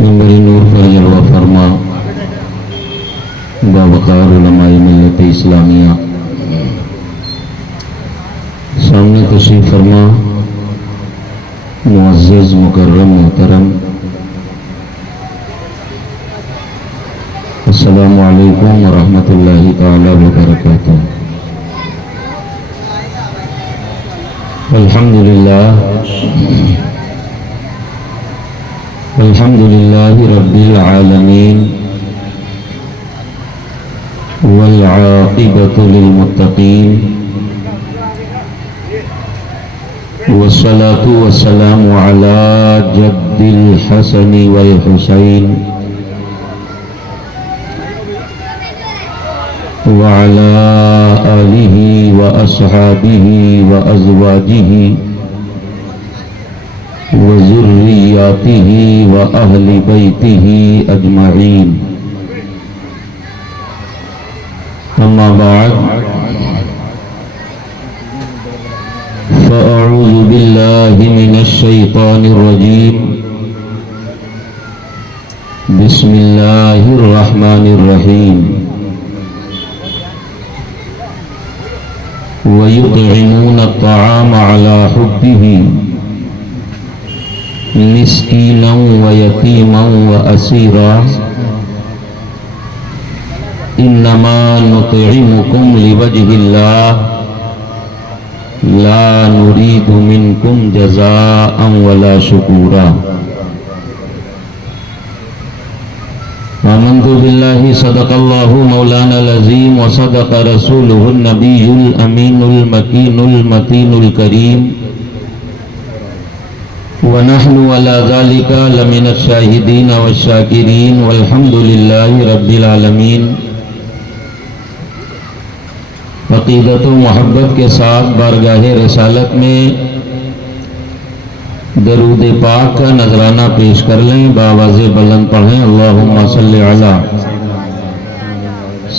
ممبری نور پر جلوہ فرما باوقار علماء ملت اسلامیہ، سامنے تشریف فرما معزز مکرم محترم، السلام علیکم ورحمۃ اللہ تعالی وبرکاتہ۔ الحمدللہ رب العالمین والعاقبۃ للمتقین والصلاة والسلام علی جد الحسن والحسین وعلى آلہ وأصحابہ وأزواجہ وذریاتہ وأہل بیتہ اجمعین، اما بعد فأعوذ باللہ من الشیطان الرجیم، بسم اللہ الرحمن الرحیم۔ وَيُطْعِمُونَ الطَّعَامَ عَلَى حُبِّهِ مسكينا ويتيما وأسيرا إنما نطعمكم لوجه الله لا نريد منكم جزاء ولا شكورا۔ آمنت بالله صدق الله مولانا العظيم وصدق رسوله النبي الأمين المكين المتين الكريم، ونحن على ذلك لمن الشاهدين والشاكرين والحمد لله رب العالمین۔ عقیدت و محبت کے ساتھ بارگاہ رسالت میں درود پاک کا نذرانہ پیش کر لیں، بآواز بلند پڑھیں، اللہم صلی علی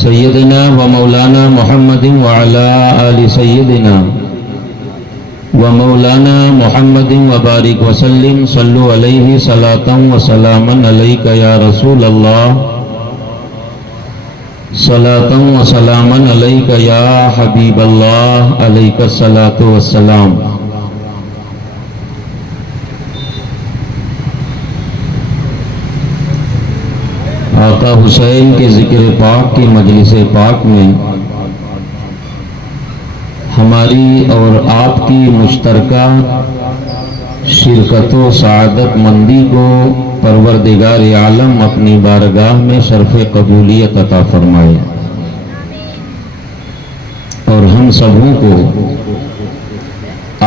سیدنا و مولانا محمد وعلی آل سیدنا و مولانا محمد وبارک وسلم، صلو علیہ صلاۃ و سلاما علیک یا رسول اللہ، صلاۃ و سلاما علیک یا حبیب اللہ، علیک الصلاۃ والسلام۔ آقا حسین کے ذکر پاک کی مجلس پاک میں ہماری اور آپ کی مشترکہ شرکت و سعادت مندی کو پروردگار عالم اپنی بارگاہ میں شرف قبولیت عطا فرمائے، اور ہم سبوں کو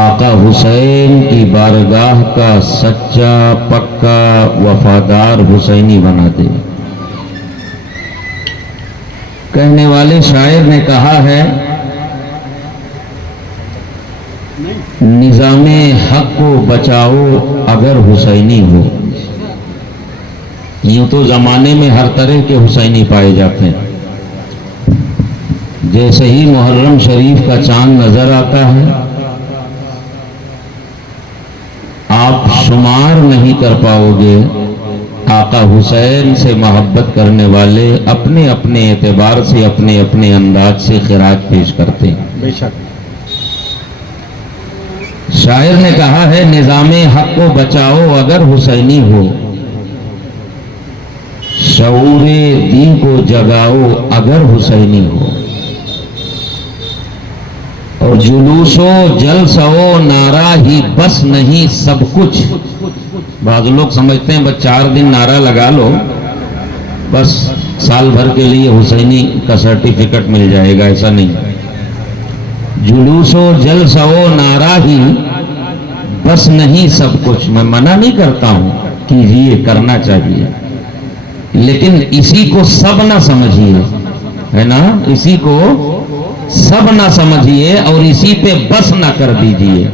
آقا حسین کی بارگاہ کا سچا پکا وفادار حسینی بنا دے۔ کہنے والے شاعر نے کہا ہے، نظام حق کو بچاؤ اگر حسینی ہو۔ یوں تو زمانے میں ہر طرح کے حسینی پائے جاتے ہیں، جیسے ہی محرم شریف کا چاند نظر آتا ہے آپ شمار نہیں کر پاؤ گے آقا حسین سے محبت کرنے والے اپنے اپنے اعتبار سے اپنے اپنے انداز سے خراج پیش کرتے ہیں۔ بے شک شاعر نے کہا ہے، نظام حق کو بچاؤ اگر حسینی ہو، شعور دین کو جگاؤ اگر حسینی ہو، اور جلوس و جلسہ و نعرہ ہی بس نہیں سب کچھ۔ بعض لوگ سمجھتے ہیں بس 4 دن نعرہ لگا لو بس سال بھر کے لیے حسینی کا سرٹیفکیٹ مل جائے گا، ایسا نہیں۔ جلوس و جلسہ و نعرہ ہی بس نہیں سب کچھ۔ میں منع نہیں کرتا ہوں، کیجیے، کرنا چاہیے، لیکن اسی کو سب نہ سمجھیے، ہے نا، اسی کو سب نہ سمجھیے اور اسی پہ بس نہ کر دیجیے۔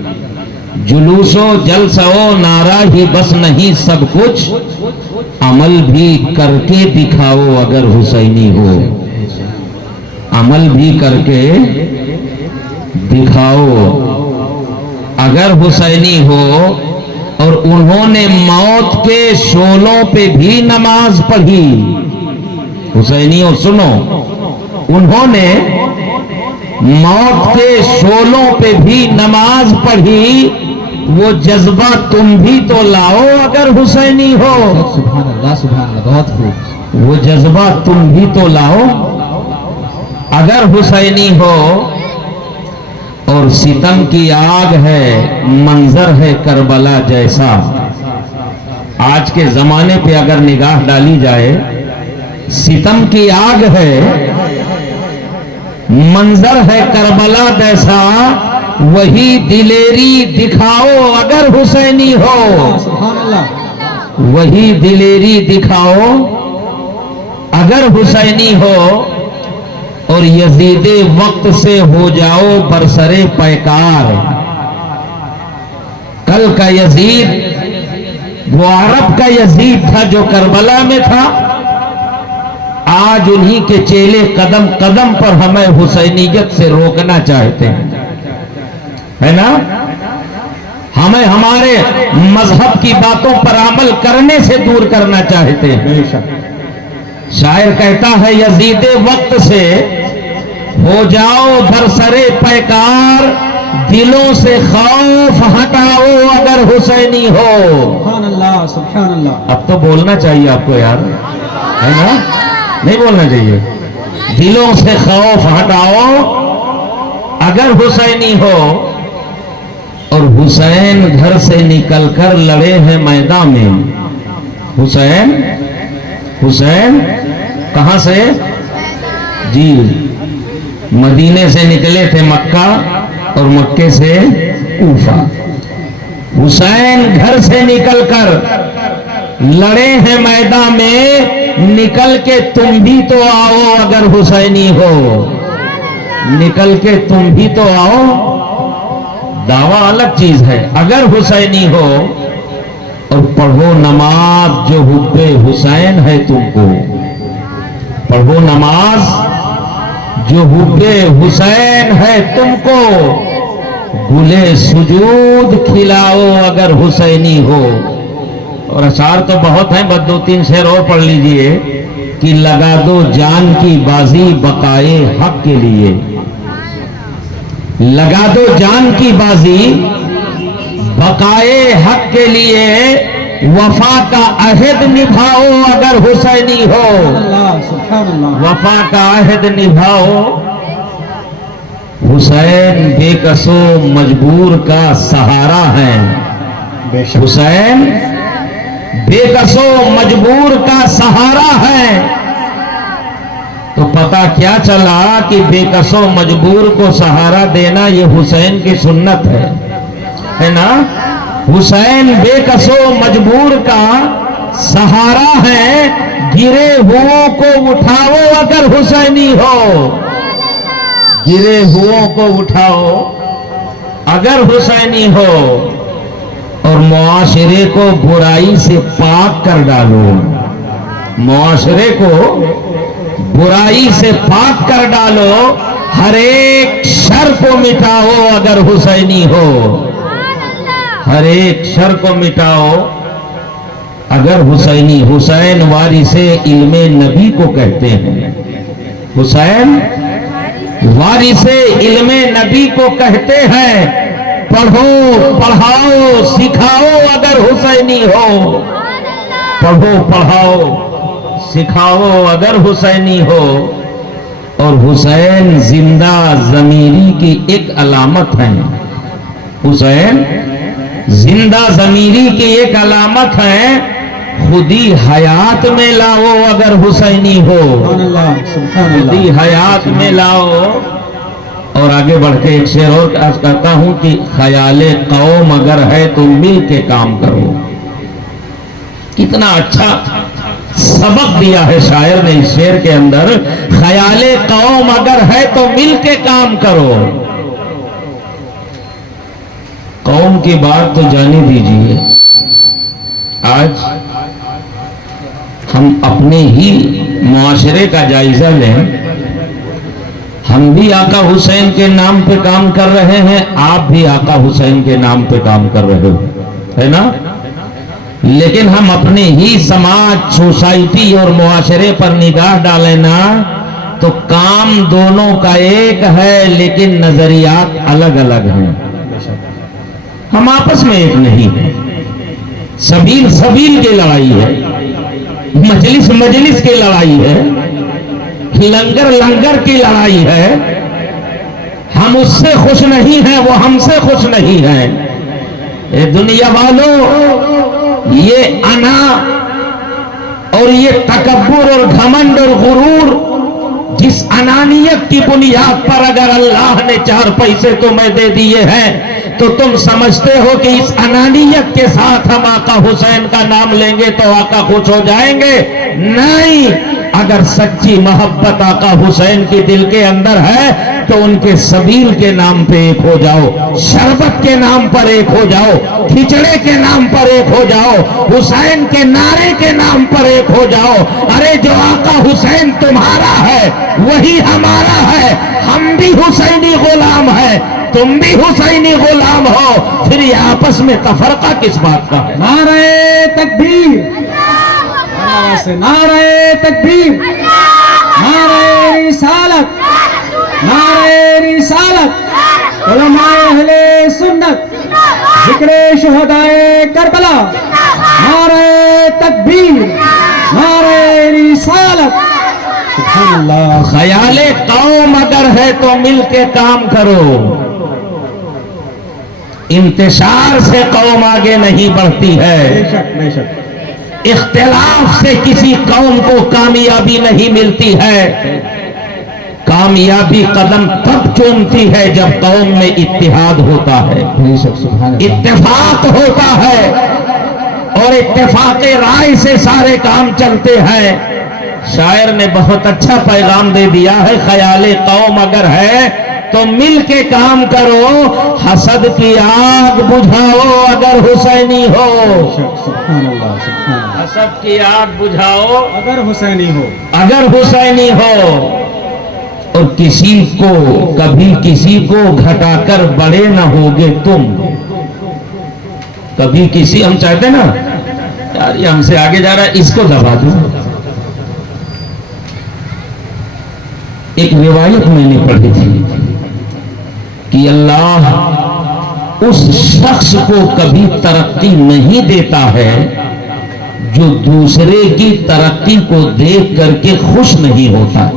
جلوس و جلسہ و نعرہ ہی بس نہیں سب کچھ، عمل بھی کر کے دکھاؤ اگر حسینی ہو، عمل بھی کر کے دکھاؤ اگر حسینی ہو، اور انہوں نے موت کے شعلوں پہ بھی نماز پڑھی. حسینیوں سنو، انہوں نے موت کے شعلوں پہ بھی نماز پڑھی. وہ جذبہ تم بھی تو لاؤ اگر حسینی ہو. سبحان اللہ، بہت خوب. وہ جذبہ تم بھی تو لاؤ اگر حسینی ہو. اور ستم کی آگ ہے، منظر ہے کربلا جیسا. آج کے زمانے پہ اگر نگاہ ڈالی جائے، ستم کی آگ ہے، منظر ہے کربلا جیسا. وہی دلیری دکھاؤ اگر حسینی ہو. سبحان اللہ. وہی دلیری دکھاؤ اگر حسینی ہو. اور یزید وقت سے ہو جاؤ برسرے پیکار. کل کا یزید وہ عرب کا یزید تھا جو کربلا میں تھا. آج انہی کے چیلے قدم قدم پر ہمیں حسینیت سے روکنا چاہتے ہیں، ہے نا؟ ہمیں ہمارے مذہب کی باتوں پر عمل کرنے سے دور کرنا چاہتے ہیں. شاعر کہتا ہے یزید وقت سے ہو جاؤ برسرے پیکار. دلوں سے خوف ہٹاؤ اگر حسینی ہو. سبحان اللہ، سبحان اللہ. اب تو بولنا چاہیے آپ کو یار، ہے نا؟ نہیں بولنا چاہیے. دلوں سے خوف ہٹاؤ اگر حسینی ہو. اور حسین گھر سے نکل کر لڑے ہیں میدان میں. حسین کہاں سے؟ جی مدینے سے نکلے تھے مکہ اور مکے سے کوفہ. حسین گھر سے نکل کر لڑے ہیں میدان میں. نکل کے تم بھی تو آؤ اگر حسینی ہو. نکل کے تم بھی تو آؤ. دعویٰ الگ چیز ہے. اگر حسینی ہو اور پڑھو نماز جو حب حسین ہے تم کو. پڑھو نماز جو حب حسین ہے تم کو. گلے سجود کھلاؤ اگر حسینی ہو. اور اشعار تو بہت ہیں، بس 2-3 شعر اور پڑھ لیجئے. کہ لگا دو جان کی بازی بقائے حق کے لیے. لگا دو جان کی بازی بقائے حق کے لیے. وفا کا عہد نبھاؤ اگر حسینی ہو. سبحان اللہ. وفا کا عہد نبھاؤ. حسین بے کس و مجبور کا سہارا ہے. حسین بے کس و مجبور کا سہارا ہے. تو پتہ کیا چلا کہ بے کس و مجبور کو سہارا دینا یہ حسین کی سنت ہے نا؟ حسین بے کس و مجبور کا سہارا ہے. گرے ہوئوں کو اٹھاؤ اگر حسینی ہو. گرے ہوئوں کو اٹھاؤ اگر حسینی ہو. اور معاشرے کو برائی سے پاک کر ڈالو. معاشرے کو برائی سے پاک کر ڈالو. ہر ایک شر کو مٹاؤ اگر حسینی ہو. ہر ایک شر کو مٹاؤ اگر حسینی. حسین وارث علم نبی کو کہتے ہیں. حسین وارث علم نبی کو کہتے ہیں. پڑھو پڑھاؤ سکھاؤ اگر حسینی ہو. پڑھو پڑھاؤ سکھاؤ اگر حسینی ہو. اور حسین زندہ ضمیری کی ایک علامت ہے. حسین زندہ ضمیری کی ایک علامت ہے. خودی حیات میں لاؤ اگر حسینی ہو. خودی حیات میں لاؤ. اور آگے بڑھ کے ایک شعر اور عرض کرتا ہوں کہ خیال قوم اگر ہے تو مل کے کام کرو. کتنا اچھا سبق دیا ہے شاعر نے اس شعر کے اندر. خیال قوم اگر ہے تو مل کے کام کرو. قوم کی بات تو جانے دیجئے. آج ہم اپنے ہی معاشرے کا جائزہ لیں. ہم بھی آقا حسین کے نام پہ کام کر رہے ہیں، آپ بھی آقا حسین کے نام پہ کام کر رہے ہو. ہے نا. لیکن ہم اپنے ہی سماج، سوسائٹی اور معاشرے پر نگاہ ڈالیں نا تو کام دونوں کا ایک ہے لیکن نظریات الگ الگ ہیں. ہم آپس میں ایک نہیں ہیں. سبیل سبیل کی لڑائی ہے، مجلس مجلس کی لڑائی ہے، لنگر لنگر کی لڑائی ہے. ہم اس سے خوش نہیں ہیں، وہ ہم سے خوش نہیں ہیں. اے دنیا والوں، یہ انا اور یہ تکبر اور گھمنڈ اور غرور، جس انانیت کی بنیاد پر اگر اللہ نے 4 پیسے تمہیں دے دیے ہیں تو تم سمجھتے ہو کہ اس انانیت کے ساتھ ہم آقا حسین کا نام لیں گے تو آقا خوش ہو جائیں گے؟ نہیں. اگر سچی محبت آقا حسین کی دل کے اندر ہے تو ان کے سبیل کے نام پہ ایک ہو جاؤ، شربت کے نام پر ایک ہو جاؤ، کھچڑے کے نام پر ایک ہو جاؤ، حسین کے نعرے کے نام پر ایک ہو جاؤ. ارے جو آقا حسین تمہارا ہے وہی ہمارا ہے. ہم بھی حسینی غلام ہیں، تم بھی حسینی غلام ہو. پھر یہ آپس میں تفرقہ کس بات کا ہے؟ نعرہ تکبیر، نعرہ تکبیر، نعرہ رسالت، نعرہ رسالت، علماء اہل سنت، ذکر شہدائے کربلا، نعرہ تکبیر، نعرہ رسالت. سبحان اللہ. خیال قوم اگر ہے تو مل کے کام کرو. انتشار سے قوم آگے نہیں بڑھتی ہے. بے شک بے شک. اختلاف سے کسی قوم کو کامیابی نہیں ملتی ہے. کامیابی قدم تب چومتی ہے جب قوم میں اتحاد ہوتا ہے، بے شک. سبحان اللہ. اتفاق ہوتا ہے اور اتفاق رائے سے سارے کام چلتے ہیں. شاعر نے بہت اچھا پیغام دے دیا ہے، خیال قوم اگر ہے تو مل کے کام کرو. حسد کی آگ بجھاؤ اگر حسینی ہو. سبحان اللہ. سبحان اللہ. حسد کی آگ بجھاؤ اگر حسینی ہو، اگر حسینی ہو. اور کسی کو کبھی کسی کو گھٹا کر بڑے نہ ہوگے تم. کبھی کسی، ہم چاہتے نا یار یہ ہم سے آگے جا رہا ہے اس کو دبا دوں. ایک روایت میں نے پڑھی تھی کہ اللہ اس شخص کو کبھی ترقی نہیں دیتا ہے جو دوسرے کی ترقی کو دیکھ کر کے خوش نہیں ہوتا.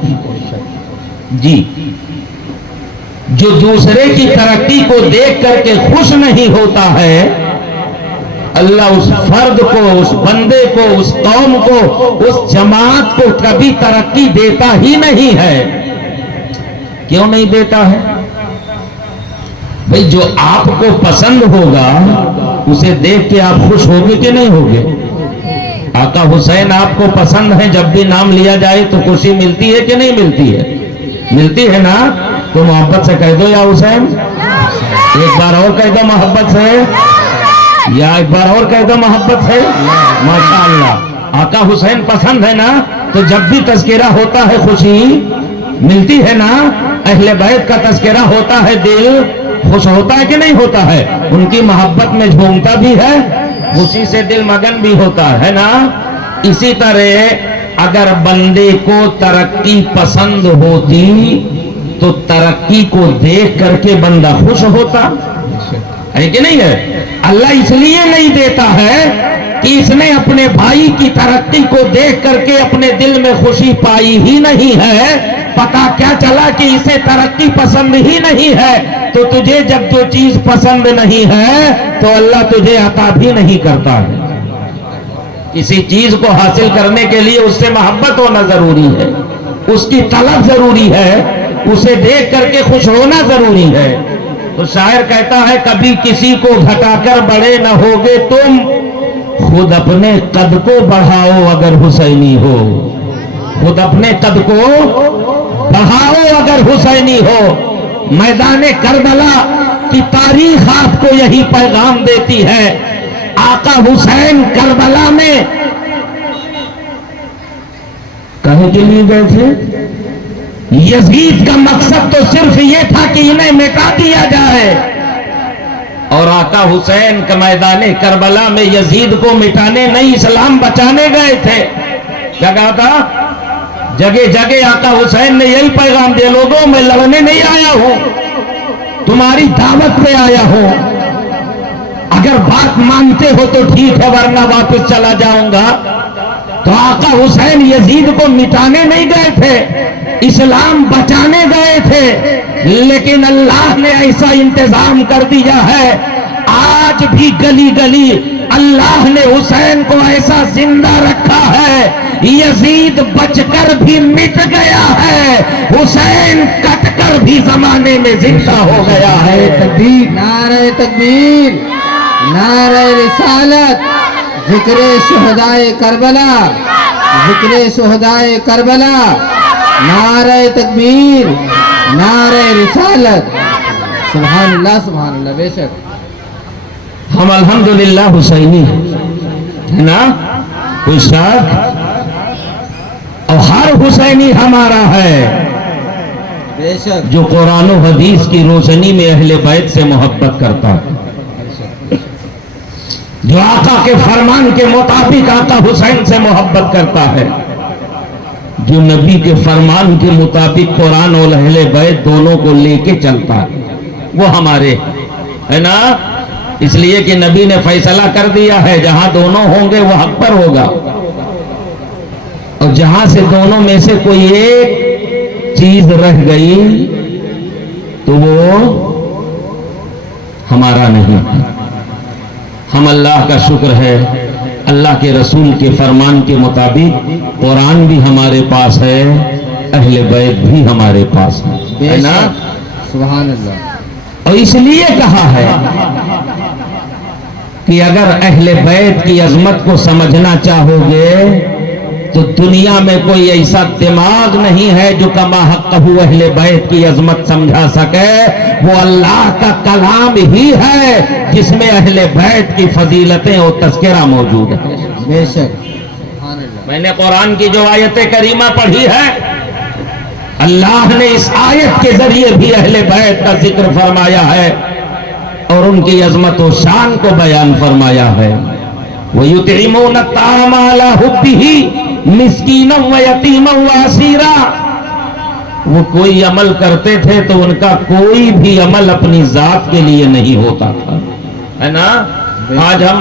جی، جو دوسرے کی ترقی کو دیکھ کر کے خوش نہیں ہوتا ہے، اللہ اس فرد کو، اس بندے کو، اس قوم کو، اس جماعت کو کبھی ترقی دیتا ہی نہیں ہے. کیوں نہیں دیتا ہے؟ بھئی جو آپ کو پسند ہوگا اسے دیکھ کے آپ خوش ہوگے کہ نہیں ہوگے؟ آقا حسین آپ کو پسند ہے، جب بھی نام لیا جائے تو خوشی ملتی ہے کہ نہیں ملتی ہے؟ ملتی ہے نا. تو محبت سے کہہ دو یا حسین. ایک بار اور کہہ دو محبت سے، یا ایک بار اور کہہ دو محبت سے. ماشاءاللہ. آقا حسین پسند ہے نا تو جب بھی تذکرہ ہوتا ہے خوشی ملتی ہے نا. اہل بیت کا تذکرہ ہوتا ہے دل خوش ہوتا ہے کہ نہیں ہوتا ہے؟ ان کی محبت میں جھومتا بھی ہے، خوشی سے دل مگن بھی ہوتا ہے نا. اسی طرح اگر بندے کو ترقی پسند ہوتی تو ترقی کو دیکھ کر کے بندہ خوش ہوتا ہے کہ نہیں ہے؟ اللہ اس لیے نہیں دیتا ہے کہ اس نے اپنے بھائی کی ترقی کو دیکھ کر کے اپنے دل میں خوشی پائی ہی نہیں ہے. پتا کیا چلا کہ اسے ترقی پسند ہی نہیں ہے، تو تجھے جب جو چیز پسند نہیں ہے تو اللہ تجھے عطا بھی نہیں کرتا ہے. کسی چیز کو حاصل کرنے کے لیے اس سے محبت ہونا ضروری ہے، اس کی طلب ضروری ہے، اسے دیکھ کر کے خوش ہونا ضروری ہے. تو شاعر کہتا ہے کبھی کسی کو گھٹا کر بڑے نہ ہوگے تم، خود اپنے قد کو بڑھاؤ اگر حسینی ہو. خود اپنے قد کو بڑھاؤ اگر حسینی ہو. میدان کربلا کی تاریخ آپ کو یہی پیغام دیتی ہے. آقا حسین کربلا میں کہے کے لیے گئے تھے؟ یزید کا مقصد تو صرف یہ تھا کہ انہیں مٹا دیا جائے. اور آقا حسین کا میدان کربلا میں یزید کو مٹانے نہیں اسلام بچانے گئے تھے. کیا کہا تھا؟ جگہ جگہ آقا حسین نے یہی پیغام دیا، لوگوں میں لڑنے نہیں آیا ہوں، تمہاری دعوت پہ آیا ہوں، اگر بات مانتے ہو تو ٹھیک ہے ورنہ واپس چلا جاؤں گا. تو آقا حسین یزید کو مٹانے نہیں گئے تھے، اسلام بچانے گئے تھے. لیکن اللہ نے ایسا انتظام کر دیا ہے، آج بھی گلی گلی اللہ نے حسین کو ایسا زندہ رکھا ہے، یزید بچ کر بھی مٹ گیا ہے، حسین کٹ کر بھی زمانے میں زندہ ہو گیا ہے. تکبیر، نعرہ تکبیر، نعرہ رسالت، ذکر شہدائے کربلا، ذکر شہدائے کربلا، نعرہ تکبیر، نعرہ رسالت. سبحان اللہ سبحان اللہ. بے شک ہم الحمدللہ حسینی ہے نا، کوئی شک؟ اور ہر حسینی ہمارا ہے بے شک. جو قرآن و حدیث کی روشنی میں اہل بیت سے محبت کرتا ہے، جو آقا کے فرمان کے مطابق آقا حسین سے محبت کرتا ہے، جو نبی کے فرمان کے مطابق قرآن اور اہل بیت دونوں کو لے کے چلتا ہے، وہ ہمارے ہے نا. اس لیے کہ نبی نے فیصلہ کر دیا ہے جہاں دونوں ہوں گے وہ حق پر ہوگا، اور جہاں سے دونوں میں سے کوئی ایک چیز رہ گئی تو وہ ہمارا نہیں. ہم اللہ کا شکر ہے، اللہ کے رسول کے فرمان کے مطابق قرآن بھی ہمارے پاس ہے، اہل بیت بھی ہمارے پاس ہے نا. سبحان اللہ. اور اس لیے کہا ہے کہ اگر اہل بیت کی عظمت کو سمجھنا چاہو گے تو دنیا میں کوئی ایسا دماغ نہیں ہے جو کما حقہ اہل بیت کی عظمت سمجھا سکے. وہ اللہ کا کلام ہی ہے جس میں اہل بیت کی فضیلتیں اور تذکرہ موجود ہے. بے شک. سبحان اللہ. میں نے قرآن کی جو آیت کریمہ پڑھی ہے، اللہ نے اس آیت کے ذریعے بھی اہل بیت کا ذکر فرمایا ہے اور ان کی عظمت و شان کو بیان فرمایا ہے. وَيُطْعِمُونَ الطَّعَامَ عَلَىٰ حُبِّهِ مِسْكِينًا وَيَتِيمًا وَأَسِيرًا. وہ کوئی عمل کرتے تھے تو ان کا کوئی بھی عمل اپنی ذات کے لیے نہیں ہوتا تھا، ہے نا. آج ہم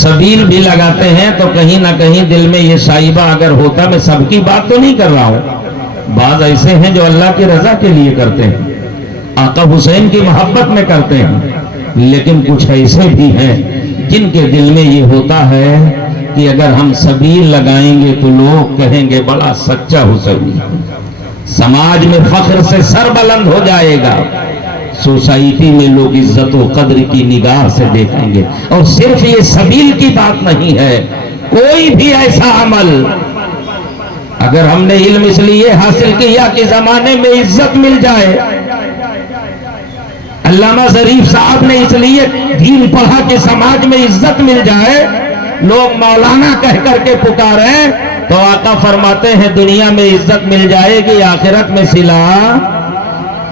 سبیل بھی لگاتے ہیں تو کہیں نہ کہیں دل میں یہ شائبہ اگر ہوتا، میں سب کی بات تو نہیں کر رہا ہوں، بعض ایسے ہیں جو اللہ کی رضا کے لیے کرتے ہیں، آقا حسین کی محبت میں کرتے ہیں، لیکن کچھ ایسے بھی ہیں جن کے دل میں یہ ہوتا ہے کہ اگر ہم سبیل لگائیں گے تو لوگ کہیں گے بڑا سچا حسینی، سماج میں فخر سے سر بلند ہو جائے گا، سوسائٹی میں لوگ عزت و قدر کی نگاہ سے دیکھیں گے. اور صرف یہ سبیل کی بات نہیں ہے، کوئی بھی ایسا عمل اگر ہم نے علم اس لیے حاصل کیا کہ زمانے میں عزت مل جائے، علامہ ظریف صاحب نے اس لیے دین پڑھا کہ سماج میں عزت مل جائے، لوگ مولانا کہہ کر کے پکاریں تو آقا فرماتے ہیں دنیا میں عزت مل جائے گی، آخرت میں صلہ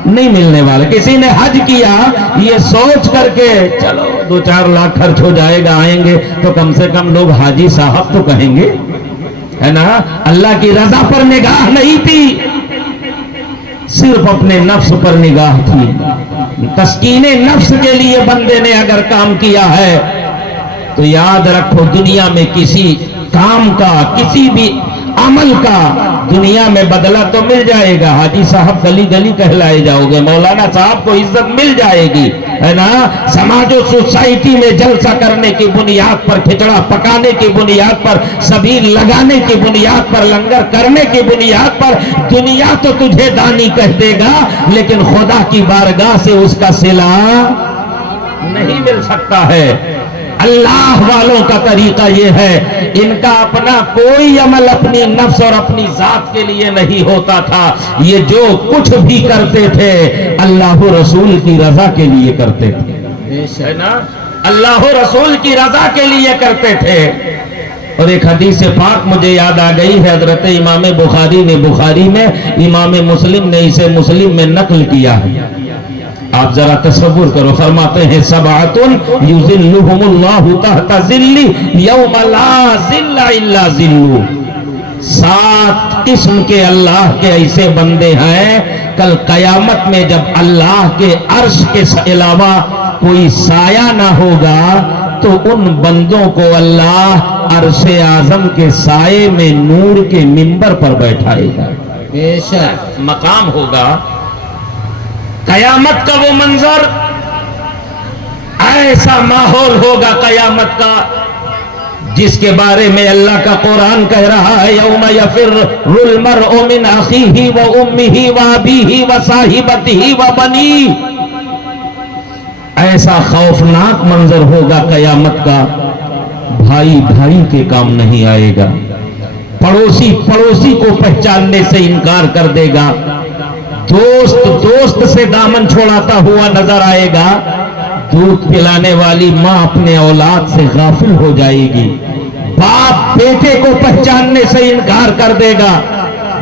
نہیں ملنے والا. کسی نے حج کیا یہ سوچ کر کے چلو 2-4 لاکھ خرچ ہو جائے گا، آئیں گے تو کم سے کم لوگ حاجی صاحب تو کہیں گے، ہے نا. اللہ کی رضا پر نگاہ نہیں تھی، صرف اپنے نفس پر نگاہ تھی. تسکین نفس کے لیے بندے نے اگر کام کیا ہے تو یاد رکھو دنیا میں کسی کام کا، کسی بھی عمل کا دنیا میں بدلہ تو مل جائے گا. حاجی صاحب گلی گلی کہلائے جاؤ گے، مولانا صاحب کو عزت مل جائے گی، ہے نا. سماج و سوسائٹی میں جلسہ کرنے کی بنیاد پر، کھچڑا پکانے کی بنیاد پر، سبیل لگانے کی بنیاد پر، لنگر کرنے کی بنیاد پر دنیا تو تجھے دانی کہہ دے گا، لیکن خدا کی بارگاہ سے اس کا صلہ نہیں مل سکتا ہے. اللہ والوں کا طریقہ یہ ہے، ان کا اپنا کوئی عمل اپنی نفس اور اپنی ذات کے لیے نہیں ہوتا تھا. یہ جو کچھ بھی کرتے تھے اللہ رسول کی رضا کے لیے کرتے تھے، ہے نا. اللہ رسول کی رضا کے لیے کرتے تھے. اور ایک حدیث پاک مجھے یاد آ گئی ہے، حضرت امام بخاری نے بخاری میں، امام مسلم نے اسے مسلم میں نقل کیا ہے. آپ ذرا تصور کرو، فرماتے ہیں سبعۃ یظلھم اللہ تحت ظلہ یوم لا ظل الا ظلہ، 7 قسم کے اللہ کے ایسے بندے ہیں کل قیامت میں جب اللہ کے عرش کے علاوہ کوئی سایہ نہ ہوگا تو ان بندوں کو اللہ عرش اعظم کے سائے میں نور کے منبر پر بیٹھائے گا۔ بے شک مقام ہوگا قیامت کا، وہ منظر، ایسا ماحول ہوگا قیامت کا جس کے بارے میں اللہ کا قرآن کہہ رہا ہے یوم یفر المرء من اخیہ و امہ و ابیہ و صاحبتہ و بنیہ، ایسا خوفناک منظر ہوگا قیامت کا، بھائی بھائی کے کام نہیں آئے گا، پڑوسی پڑوسی کو پہچاننے سے انکار کر دے گا، دوست دوست سے دامن چھوڑاتا ہوا نظر آئے گا، دودھ پلانے والی ماں اپنے اولاد سے غافل ہو جائے گی، باپ بیٹے کو پہچاننے سے انکار کر دے گا،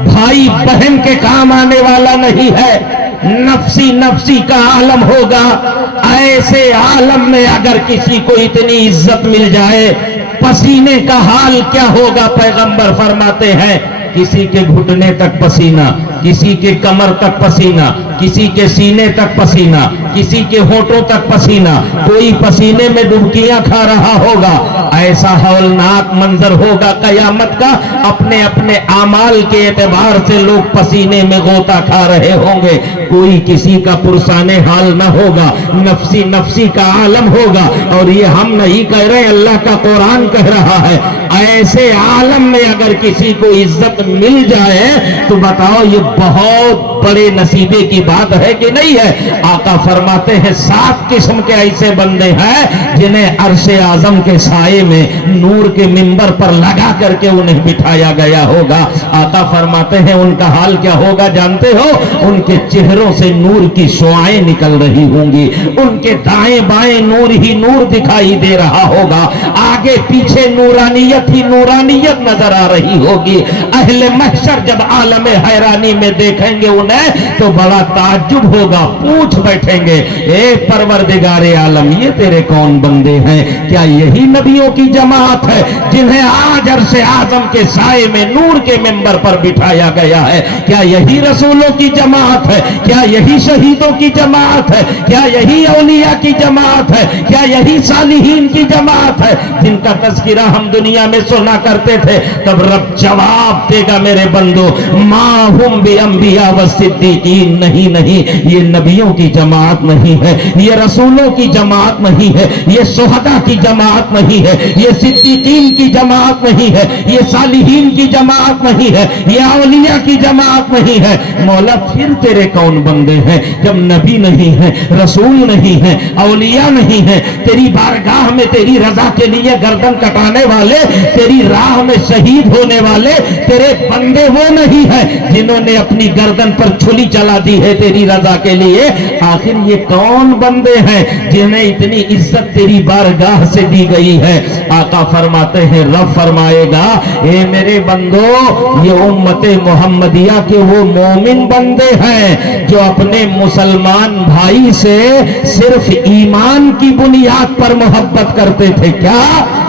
بھائی بہن کے کام آنے والا نہیں ہے، نفسی نفسی کا عالم ہوگا۔ ایسے عالم میں اگر کسی کو اتنی عزت مل جائے، پسینے کا حال کیا ہوگا؟ پیغمبر فرماتے ہیں کسی کے گھٹنے تک پسینہ، کسی کے کمر تک پسینہ، کسی کے سینے تک پسینہ، کسی کے ہونٹوں تک پسینہ، کوئی پسینے میں ڈبکیاں کھا رہا ہوگا۔ ایسا ہولناک منظر ہوگا قیامت کا، اپنے اپنے اعمال کے اعتبار سے لوگ پسینے میں غوطہ کھا رہے ہوں گے، کوئی کسی کا پرسان حال نہ ہوگا، نفسی نفسی کا عالم ہوگا۔ اور یہ ہم نہیں کہہ رہے، اللہ کا قرآن کہہ رہا ہے، ایسے عالم میں اگر کسی کو عزت مل جائے تو بتاؤ یہ بہت بڑے نصیبے کی بات ہے کہ نہیں ہے؟ آقا فرماتے ہیں 7 قسم کے ایسے بندے ہیں جنہیں عرش اعظم کے سائے میں نور کے منبر پر لگا کر کے انہیں بٹھایا گیا ہوگا۔ آقا فرماتے ہیں ان کا حال کیا ہوگا جانتے ہو؟ ان کے چہروں سے نور کی شعاعیں نکل رہی ہوں گی، ان کے دائیں بائیں نور ہی نور دکھائی دے رہا ہوگا، آگے پیچھے نورانیت ہی نورانیت نظر آ رہی ہوگی۔ اہل محشر جب عالم حیرانی میں دیکھیں گے انہیں تو بڑا تعجب ہوگا، پوچھ بیٹھیں گے اے پروردگار عالم یہ تیرے کون بندے ہیں؟ کیا یہی نبیوں کی جماعت ہے جنہیں آج عرش اعظم کے سائے میں نور کے منبر پر بٹھایا گیا ہے؟ کیا یہی رسولوں کی جماعت ہے؟ کیا یہی شہیدوں کی جماعت ہے؟ کیا یہی اولیاء کی جماعت ہے؟ کیا یہی صالحین کی جماعت ہے جن کا تذکرہ ہم دنیا میں سنا کرتے تھے؟ تب رب جواب دے گا میرے بندو ما ہم بانبیاء والصدیقین، نہیں نہیں، یہ نبیوں کی جماعت نہیں ہے، یہ رسولوں کی جماعت نہیں ہے، یہ شہداء کی جماعت نہیں ہے، یہ صدیقین کی جماعت نہیں ہے، یہ صالحین کی جماعت نہیں ہے، یہ اولیاء کی جماعت نہیں ہے۔ مولا پھر تیرے کون بندے ہیں جب نبی نہیں ہے، رسول نہیں ہے، اولیاء نہیں ہے، تیری بارگاہ میں تیری رضا کے لیے گردن کٹانے والے، تیری راہ میں شہید ہونے والے تیرے بندے وہ نہیں ہے جنہوں نے اپنی گردن پر چھری چلا دی ہے تیری رضا کے لیے؟ آخر یہ کون بندے ہیں جنہیں اتنی عزت تیری بارگاہ سے دی گئی ہے؟ آقا فرماتے ہیں رب فرمائے گا اے میرے بندو یہ امت محمدیہ کے وہ مومن بندے ہیں جو اپنے مسلمان بھائی سے صرف ایمان کی بنیاد پر محبت کرتے تھے۔ کیا؟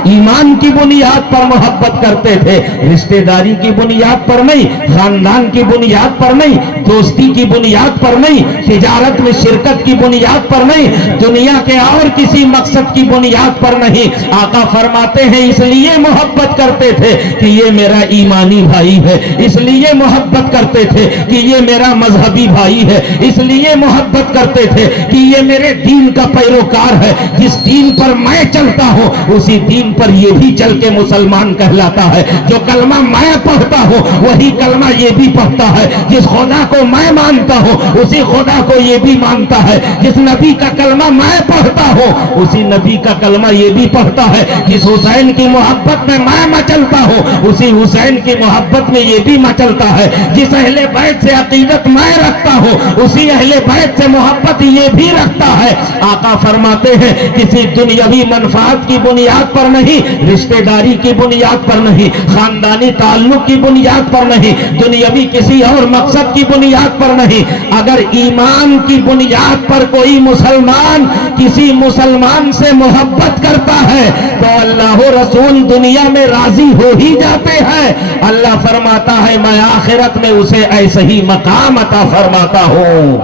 ایمان کی بنیاد پر محبت کرتے تھے، رشتہ داری کی بنیاد پر نہیں، خاندان کی بنیاد پر نہیں، دوستی کی بنیاد پر نہیں، تجارت میں شرکت کی بنیاد پر نہیں، دنیا کے اور کسی مقصد کی بنیاد پر نہیں۔ آقا فرماتے ہیں اس لیے محبت کرتے تھے کہ یہ میرا ایمانی بھائی ہے، اس لیے محبت کرتے تھے کہ یہ میرا مذہبی بھائی ہے، اس لیے محبت کرتے تھے کہ یہ میرے دین کا پیروکار ہے، جس دین پر میں چلتا ہوں اسی دین پر یہ بھی چل کے مسلمان کہلاتا ہے، جو کلمہ میں پڑھتا ہوں وہی کلمہ یہ بھی پڑھتا ہے، جس خدا کو میں مانتا ہوں اسی خدا کو یہ بھی مانتا ہے، جس نبی کا کلمہ میں پڑھتا ہوں اسی نبی کا کلمہ یہ بھی پڑھتا ہے، جس حسین کی محبت میں میں مچلتا ہوں اسی حسین کی محبت میں یہ بھی مچلتا ہے، جس اہل بیت سے عقیدت میں رکھتا ہوں اسی اہل بیت سے محبت یہ بھی رکھتا ہے۔ آقا فرماتے ہیں کسی دنیاوی منفعت کی بنیاد پر نہیں نہیں، رشتہ داری کی بنیاد پر نہیں، خاندانی تعلق کی بنیاد پر نہیں، دنیاوی کسی اور مقصد کی بنیاد پر نہیں۔ اگر ایمان کی بنیاد پر کوئی مسلمان کسی مسلمان سے محبت کرتا ہے تو اللہ و رسول دنیا میں راضی ہو ہی جاتے ہیں۔ اللہ فرماتا ہے میں آخرت میں اسے ایسے ہی مقام عطا فرماتا ہوں۔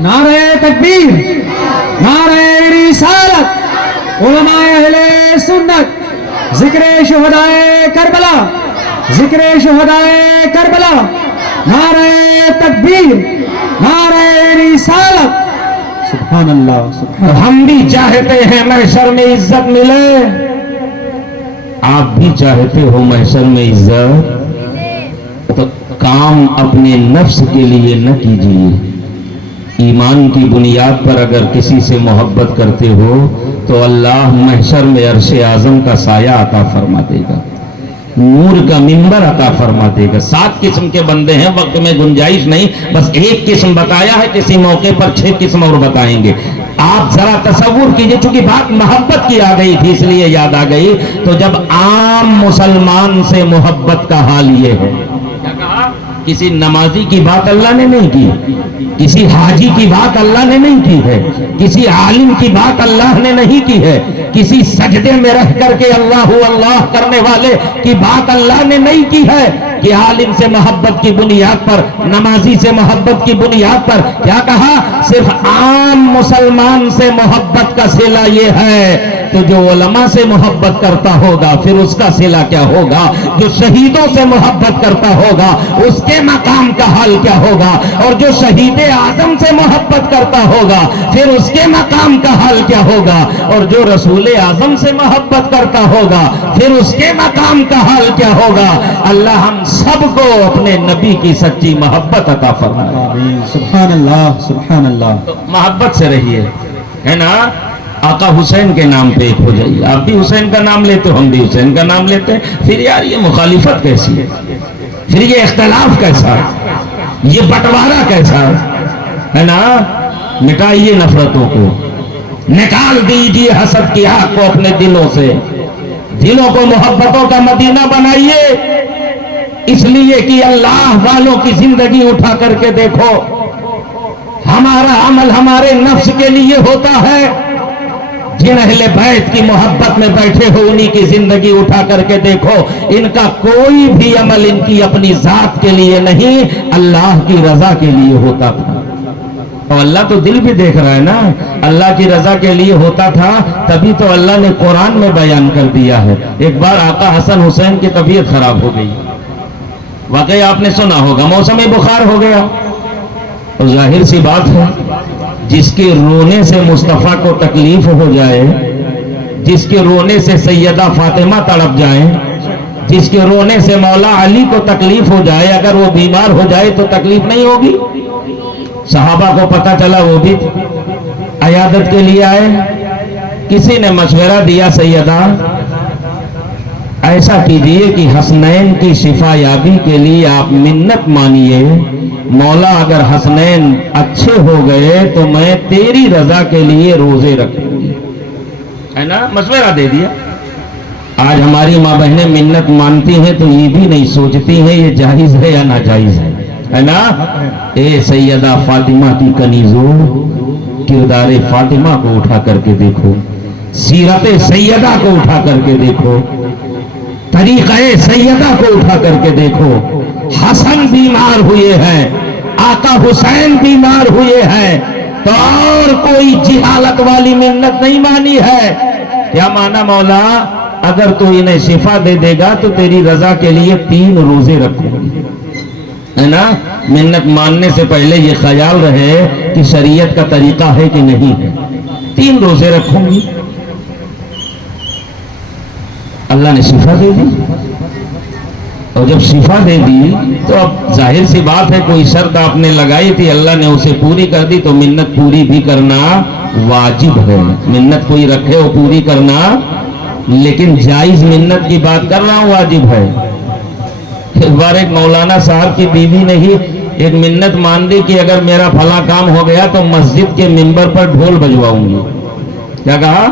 نعرہ تکبیر، نعرہ رسالت، علماء اہل سنت، ذکر شہدائے کربلا، ذکر شہدائے کربلا، نعرہ تکبیر، نعرہ رسالت۔ سبحان اللہ، سبحان اللہ۔ ہم بھی چاہتے ہیں محشر میں عزت ملے، آپ بھی چاہتے ہو محشر میں عزت، تو کام اپنے نفس کے لیے نہ کیجیے۔ ایمان کی بنیاد پر اگر کسی سے محبت کرتے ہو تو اللہ محشر میں عرش اعظم کا سایہ عطا فرما دے گا، نور کا منبر عطا فرما دے گا۔ 7 قسم کے بندے ہیں، وقت میں گنجائش نہیں، بس ایک قسم بتایا ہے، کسی موقع پر 6 قسم اور بتائیں گے۔ آپ ذرا تصور کیجئے، چونکہ بات محبت کی آ گئی تھی اس لیے یاد آ گئی، تو جب عام مسلمان سے محبت کا حال یہ ہے، کیا کہا؟ کسی نمازی کی بات اللہ نے نہیں کی، کسی حاجی کی بات اللہ نے نہیں کی ہے، کسی عالم کی بات اللہ نے نہیں کی ہے، کسی سجدے میں رہ کر کے اللہ اللہ کرنے والے کی بات اللہ نے نہیں کی ہے کہ عالم سے محبت کی بنیاد پر، نمازی سے محبت کی بنیاد پر۔ کیا کہا؟ صرف عام مسلمان سے محبت کا صلہ یہ ہے، تو جو علماء سے محبت کرتا ہوگا پھر اس کا صلہ کیا ہوگا، جو شہیدوں سے محبت کرتا ہوگا اس کے مقام کا حال کیا ہوگا، اور جو شہید اعظم سے محبت کرتا ہوگا پھر اس کے مقام کا حال کیا ہوگا، اور جو رسول اعظم سے محبت کرتا ہوگا پھر اس کے مقام کا حال کیا ہوگا۔ اللہ ہم سب کو اپنے نبی کی سچی محبت عطا فرمائے۔ آمین۔ سبحان اللہ، سبحان اللہ۔ تو محبت سے رہیے، ہے نا؟ آقا حسین کے نام پہ ایک ہو جائیے، آپ بھی حسین کا نام لیتے ہو، ہم بھی حسین کا نام لیتے ہیں، پھر یار یہ مخالفت کیسی ہے، پھر یہ اختلاف کیسا ہے، یہ بٹوارا کیسا ہے نا؟ مٹائیے نفرتوں کو، نکال دیجیے حسد کی آگ کو اپنے دلوں سے، دلوں کو محبتوں کا مدینہ بنائیے، اس لیے کہ اللہ والوں کی زندگی اٹھا کر کے دیکھو، ہمارا عمل ہمارے نفس کے لیے ہوتا ہے، جن اہل بیت کی محبت میں بیٹھے ہو انہی کی زندگی اٹھا کر کے دیکھو، ان کا کوئی بھی عمل ان کی اپنی ذات کے لیے نہیں، اللہ کی رضا کے لیے ہوتا تھا۔ اور اللہ تو دل بھی دیکھ رہا ہے نا، اللہ کی رضا کے لیے ہوتا تھا، تبھی تو اللہ نے قرآن میں بیان کر دیا ہے۔ ایک بار آقا حسن حسین کی طبیعت خراب ہو گئی، واقعی آپ نے سنا ہوگا، موسم بخار ہو گیا، اور ظاہر سی بات ہے جس کے رونے سے مصطفیٰ کو تکلیف ہو جائے، جس کے رونے سے سیدہ فاطمہ تڑپ جائیں، جس کے رونے سے مولا علی کو تکلیف ہو جائے، اگر وہ بیمار ہو جائے تو تکلیف نہیں ہوگی؟ صحابہ کو پتہ چلا، وہ بھی عیادت کے لیے آئے، کسی نے مشورہ دیا، سیدہ ایسا کیجئے کہ حسنین کی شفا یابی کے لیے آپ منت مانیے، مولا اگر حسنین اچھے ہو گئے تو میں تیری رضا کے لیے روزے رکھوں گی، ہے نا؟ مشورہ دے دیا۔ آج ہماری ماں بہنیں منت مانتی ہیں تو یہ بھی نہیں سوچتی ہیں یہ جائز ہے یا ناجائز ہے نا؟ اے سیدہ فاطمہ کی کنیزو، کردار فاطمہ کو اٹھا کر کے دیکھو، سیرت سیدہ کو اٹھا کر کے دیکھو، طریقہ سیدہ کو اٹھا کر کے دیکھو۔ حسن بیمار ہوئے ہیں، آقا حسین بیمار ہوئے ہیں، تو اور کوئی جہالت والی منت نہیں مانی ہے۔ کیا مانا؟ مولا اگر تو انہیں شفا دے دے گا تو تیری رضا کے لیے 3 روزے رکھوں گی، ہے نا؟ منت ماننے سے پہلے یہ خیال رہے کہ شریعت کا طریقہ ہے کہ نہیں ہے، 3 روزے رکھوں گی۔ اللہ نے شفا دے دی، اور جب شفا دے دی تو اب ظاہر سی بات ہے کوئی شرط آپ نے لگائی تھی، اللہ نے اسے پوری کر دی، تو منت پوری بھی کرنا واجب ہے۔ منت کوئی رکھے وہ پوری کرنا، لیکن جائز منت کی بات کر رہا ہوں، واجب ہے۔ ایک بار ایک مولانا صاحب کی بیوی نے ہی ایک منت مان دی کہ اگر میرا فلاں کام ہو گیا تو مسجد کے منبر پر ڈھول بجواؤں گی۔ کیا کہا؟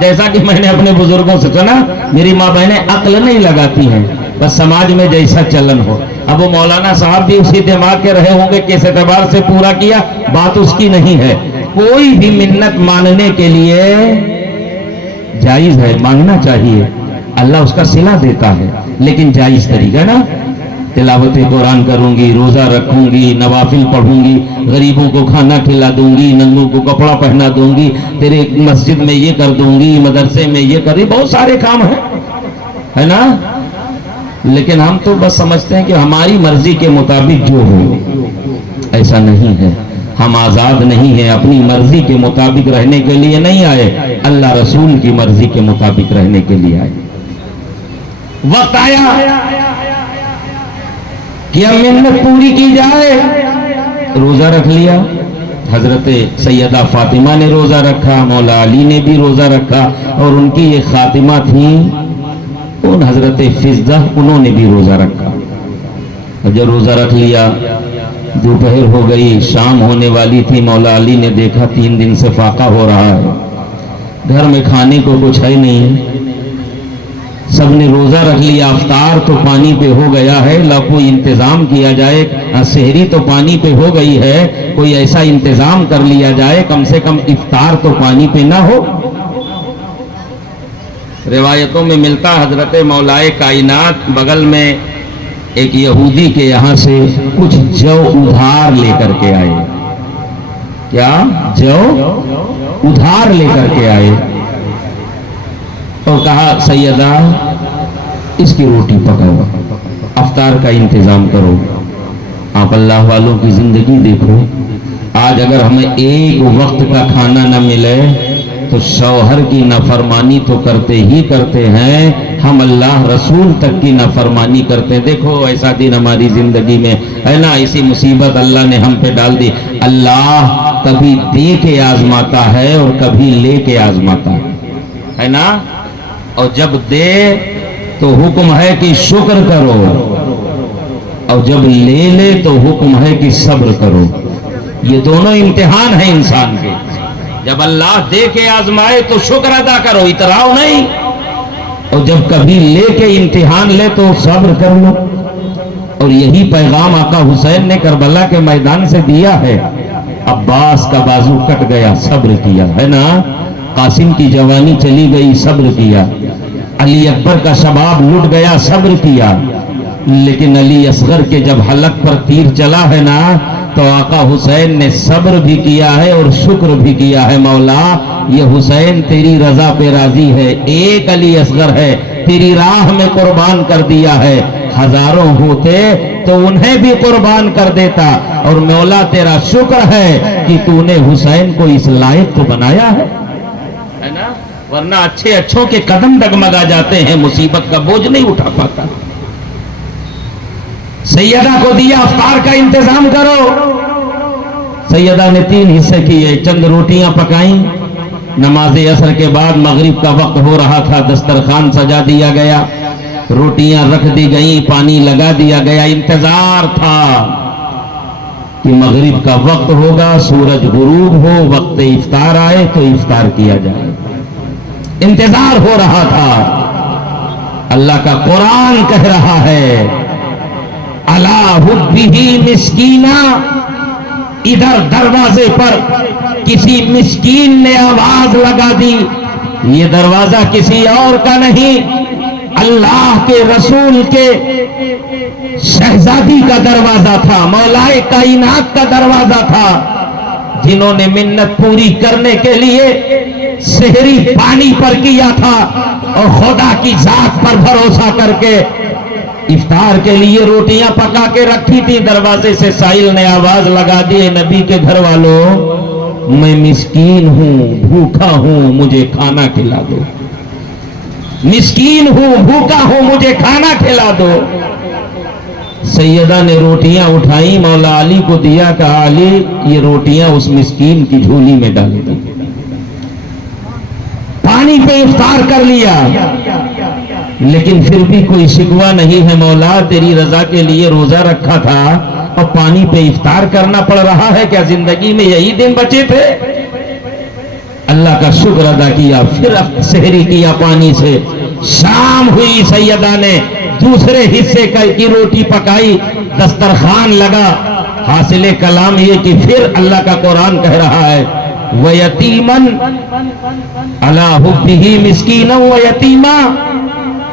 جیسا کہ میں نے اپنے بزرگوں سے سنا، میری ماں بہنیں عقل نہیں لگاتی ہیں، بس سماج میں جیسا چلن ہو۔ اب وہ مولانا صاحب بھی اسی دماغ کے رہے ہوں گے کہ اس اعتبار سے پورا کیا، بات اس کی نہیں ہے۔ کوئی بھی منت مانگنے کے لیے جائز ہے، مانگنا چاہیے، اللہ اس کا صلہ دیتا ہے، لیکن جائز طریقہ نا، تلاوت قرآن کروں گی، روزہ رکھوں گی، نوافل پڑھوں گی، غریبوں کو کھانا کھلا دوں گی، ننگوں کو کپڑا پہنا دوں گی، تیرے مسجد میں یہ کر دوں گی، مدرسے میں یہ کر، بہت سارے کام ہیں، ہے نا؟ لیکن ہم تو بس سمجھتے ہیں کہ ہماری مرضی کے مطابق جو ہو، ایسا نہیں ہے۔ ہم آزاد نہیں ہیں، اپنی مرضی کے مطابق رہنے کے لیے نہیں آئے، اللہ رسول کی مرضی کے مطابق رہنے کے لیے آئے۔ وقت آیا کہ اب منت پوری کی جائے، روزہ رکھ لیا۔ حضرت سیدہ فاطمہ نے روزہ رکھا، مولا علی نے بھی روزہ رکھا، اور ان کی یہ خاتمہ تھی ان حضرت فضہ، انہوں نے بھی روزہ رکھا۔ اور جب روزہ رکھ لیا، دوپہر ہو گئی، شام ہونے والی تھی، مولا علی نے دیکھا 3 دن سے فاقہ ہو رہا ہے، گھر میں کھانے کو کچھ ہے نہیں، سب نے روزہ رکھ لیا، افطار تو پانی پہ ہو گیا ہے، کوئی انتظام کیا جائے، سحری تو پانی پہ ہو گئی ہے، کوئی ایسا انتظام کر لیا جائے کم سے کم افطار تو پانی پہ نہ ہو۔ روایتوں میں ملتا حضرت مولائے کائنات بغل میں ایک یہودی کے یہاں سے کچھ جو ادھار لے کر کے آئے، کیا جو ادھار لے کر کے آئے، اور کہا سیدہ اس کی روٹی پکاؤ، افطار کا انتظام کرو۔ آپ اللہ والوں کی زندگی دیکھو، آج اگر ہمیں ایک وقت کا کھانا نہ ملے تو شوہر کی نافرمانی تو کرتے ہی کرتے ہیں، ہم اللہ رسول تک کی نافرمانی کرتے ہیں۔ دیکھو ایسا دن ہماری زندگی میں ہے نا، ایسی مصیبت اللہ نے ہم پہ ڈال دی۔ اللہ کبھی دے کے آزماتا ہے اور کبھی لے کے آزماتا ہے نا، اور جب دے تو حکم ہے کہ شکر کرو، اور جب لے لے تو حکم ہے کہ صبر کرو۔ یہ دونوں امتحان ہیں انسان کے، جب اللہ دے کے آزمائے تو شکر ادا کرو، اتراؤ نہیں، اور جب کبھی لے کے امتحان لے تو صبر کر لو۔ اور یہی پیغام آقا حسین نے کربلا کے میدان سے دیا ہے۔ عباس کا بازو کٹ گیا، صبر کیا، ہے نا؟ قاسم کی جوانی چلی گئی، صبر کیا۔ علی اکبر کا شباب لٹ گیا، صبر کیا۔ لیکن علی اصغر کے جب حلق پر تیر چلا ہے نا، تو آقا حسین نے صبر بھی کیا ہے اور شکر بھی کیا ہے۔ مولا یہ حسین تیری رضا پہ راضی ہے، ایک علی اصغر ہے، تیری راہ میں قربان کر دیا ہے، ہزاروں ہوتے تو انہیں بھی قربان کر دیتا، اور مولا تیرا شکر ہے کہ تو نے حسین کو اس لائق تو بنایا ہے نا، ورنہ اچھے اچھوں کے قدم ڈگمگا جاتے ہیں، مصیبت کا بوجھ نہیں اٹھا پاتا۔ سیدہ کو دیا افطار کا انتظام کرو، سیدہ نے 3 حصے کیے، چند روٹیاں پکائیں، نماز عصر کے بعد مغرب کا وقت ہو رہا تھا، دسترخوان سجا دیا گیا، روٹیاں رکھ دی گئیں، پانی لگا دیا گیا، انتظار تھا کہ مغرب کا وقت ہوگا، سورج غروب ہو، وقت افطار آئے تو افطار کیا جائے، انتظار ہو رہا تھا۔ اللہ کا قرآن کہہ رہا ہے الا حبہ مسکینا، ادھر دروازے پر کسی مسکین نے آواز لگا دی، یہ دروازہ کسی اور کا نہیں، اللہ کے رسول کے شہزادی کا دروازہ تھا، مولائے کائنات کا دروازہ تھا، جنہوں نے منت پوری کرنے کے لیے سحری پانی پر کیا تھا اور خدا کی ذات پر بھروسہ کر کے افطار کے لیے روٹیاں پکا کے رکھی تھی۔ دروازے سے سائل نے آواز لگا دی، نبی کے گھر والوں میں مسکین ہوں، بھوکا ہوں، مجھے کھانا کھلا دو، مسکین ہوں، بھوکا ہوں، مجھے کھانا کھلا دو۔ سیدہ نے روٹیاں اٹھائیں، مولا علی کو دیا، کہا علی یہ روٹیاں اس مسکین کی جھولی میں ڈال دو، پانی پہ افطار کر لیا، لیکن پھر بھی کوئی شکوہ نہیں ہے، مولا تیری رضا کے لیے روزہ رکھا تھا اور پانی پہ افطار کرنا پڑ رہا ہے، کیا زندگی میں یہی دن بچے تھے؟ اللہ کا شکر ادا کیا، پھر سحری کیا پانی سے، شام ہوئی، سیدہ نے دوسرے حصے کی روٹی پکائی، دسترخوان لگا۔ حاصل کلام یہ کہ پھر اللہ کا قرآن کہہ رہا ہے وَيَتِيمًا عَلَىٰ حُبِّهِ مِسْكِينًا وَيَتِيمًا۔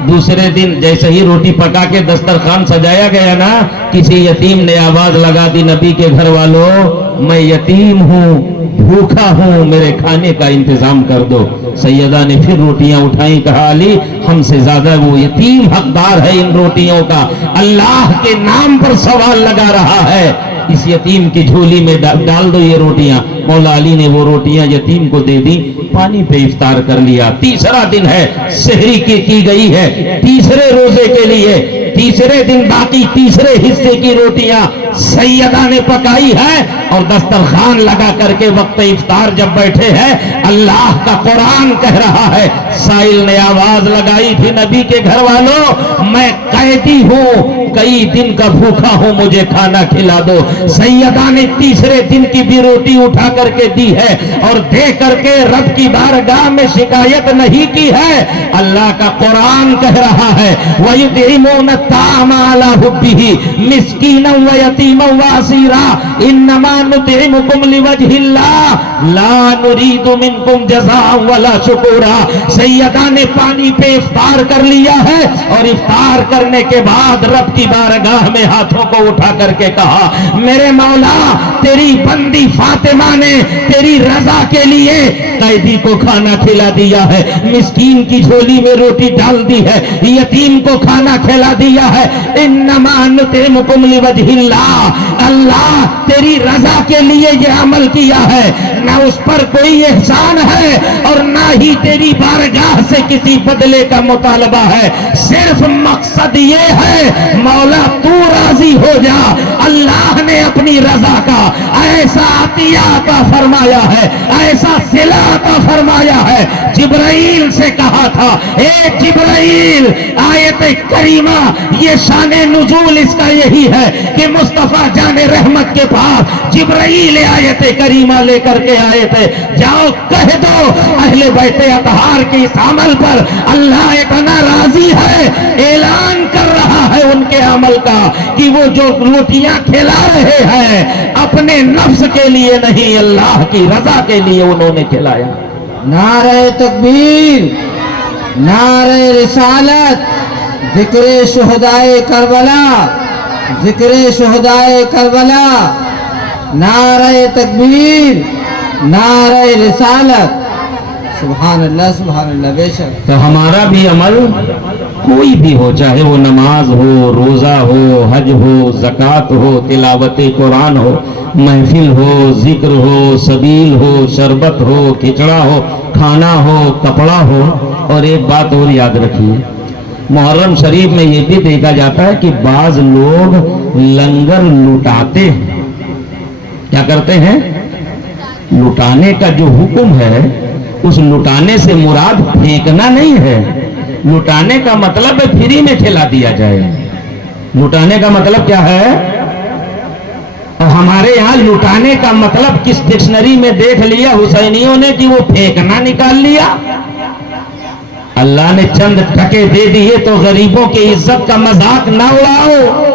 دوسرے دن جیسے ہی روٹی پکا کے دسترخوان سجایا گیا نا، کسی یتیم نے آواز لگا دی، نبی کے گھر والوں میں یتیم ہوں، بھوکا ہوں، میرے کھانے کا انتظام کر دو۔ سیدہ نے پھر روٹیاں اٹھائیں، کہا علی ہم سے زیادہ وہ یتیم حقدار ہے ان روٹیوں کا، اللہ کے نام پر سوال لگا رہا ہے، اس یتیم کی جھولی میں ڈال دو یہ روٹیاں۔ مولا علی نے وہ روٹیاں یتیم کو دے دی، پانی پہ افطار کر لیا۔ تیسرا دن ہے، سحری کی گئی ہے، تیسرے روزے کے لیے، تیسرے دن باقی تیسرے حصے کی روٹیاں سیدہ نے پکائی ہے، اور دسترخوان لگا کر کے وقت افطار جب بیٹھے ہیں، اللہ کا قرآن کہہ رہا ہے، سائل نے آواز لگائی تھی نبی کے گھر والوں میں قیدی ہوں، کئی دن کا بھوکا ہوں، مجھے کھانا کھلا دو۔ سیدہ نے تیسرے دن کی بھی روٹی اٹھا کر کے دی ہے، اور دے کر کے رب کی بارگاہ میں شکایت نہیں کی ہے۔ اللہ کا قرآن کہہ رہا ہے وَيُطْعِمُونَ الطَّعَامَ عَلَىٰ حُبِّهِ مِسْكِينًا وَيَتِيمًا وَأَسِيرًا إِنَّمَا نُطْعِمُكُمْ لِوَجْهِ اللَّهِ لَا نُرِيدُ مِنكُمْ جَزَاءً وَلَا شُكُورًا۔ سیدہ نے پانی پہ افطار کر لیا ہے، اور افطار کرنے کے بعد رب کی بارگاہ میں ہاتھوں کو اٹھا کر کے کہا میرے مولا تیری بندی فاطمہ نے تیری رضا کے لیے قیدی کو کھانا کھلا دیا ہے، مسکین کی جھولی میں روٹی ڈال دی ہے، یتیم کو کھانا کھلا دیا ہے۔ انما نطعمکم لوجہ اللہ، اللہ تیری رضا کے لیے یہ عمل کیا ہے، نہ اس پر کوئی احسان ہے اور نہ ہی تیری بارگاہ سے کسی بدلے کا مطالبہ ہے، صرف مقصد یہ ہے مولا تو راضی ہو جا۔ اللہ نے اپنی رضا کا ایسا عطیہ عطا فرمایا ہے، ایسا صلہ عطا فرمایا ہے۔ جبرائیل سے کہا تھا اے جبرائیل، آیت کریمہ یہ شان نزول اس کا یہی ہے کہ مصطفیٰ جان رحمت کے پاس جبرائیل آیت کریمہ لے کر کے آئے تھے، جاؤ کہہ دو اہل بیت اطہار کے اس عمل پر اللہ اتنا راضی ہے، اعلان کر رہا ہے ان کے عمل کا کہ وہ جو روٹیاں کھلا رہے ہیں اپنے نفس کے لیے نہیں، اللہ کی رضا کے لیے انہوں نے کھلایا۔ نعرہ تکبیر، نعرہ رسالت، ذکر شہدائے کربلا، ذکر شہدائے کربلا، نعرہ تکبیر، نعرہ رسالت۔ سبحان اللہ، سبحان اللہ، بے شک۔ تو ہمارا بھی عمل کوئی بھی ہو، چاہے وہ نماز ہو، روزہ ہو، حج ہو، زکوٰۃ ہو، تلاوت قرآن ہو، محفل ہو، ذکر ہو، سبیل ہو، شربت ہو، کھچڑا ہو، کھانا ہو، کپڑا ہو، اور ایک بات اور یاد رکھیے، محرم شریف میں یہ بھی دیکھا جاتا ہے کہ بعض لوگ لنگر لٹاتے ہیں۔ کیا کرتے ہیں؟ لٹانے کا جو حکم ہے اس لٹانے سے مراد پھینکنا نہیں ہے، لٹانے کا مطلب ہے فری میں کھلا دیا جائے۔ لٹانے کا مطلب کیا ہے؟ اور ہمارے یہاں لٹانے کا مطلب کس ڈکشنری میں دیکھ لیا حسینیوں نے کہ وہ پھینکنا نکال لیا۔ اللہ نے چند ٹکے دے دیے تو غریبوں کی عزت کا مذاق نہ اڑاؤ۔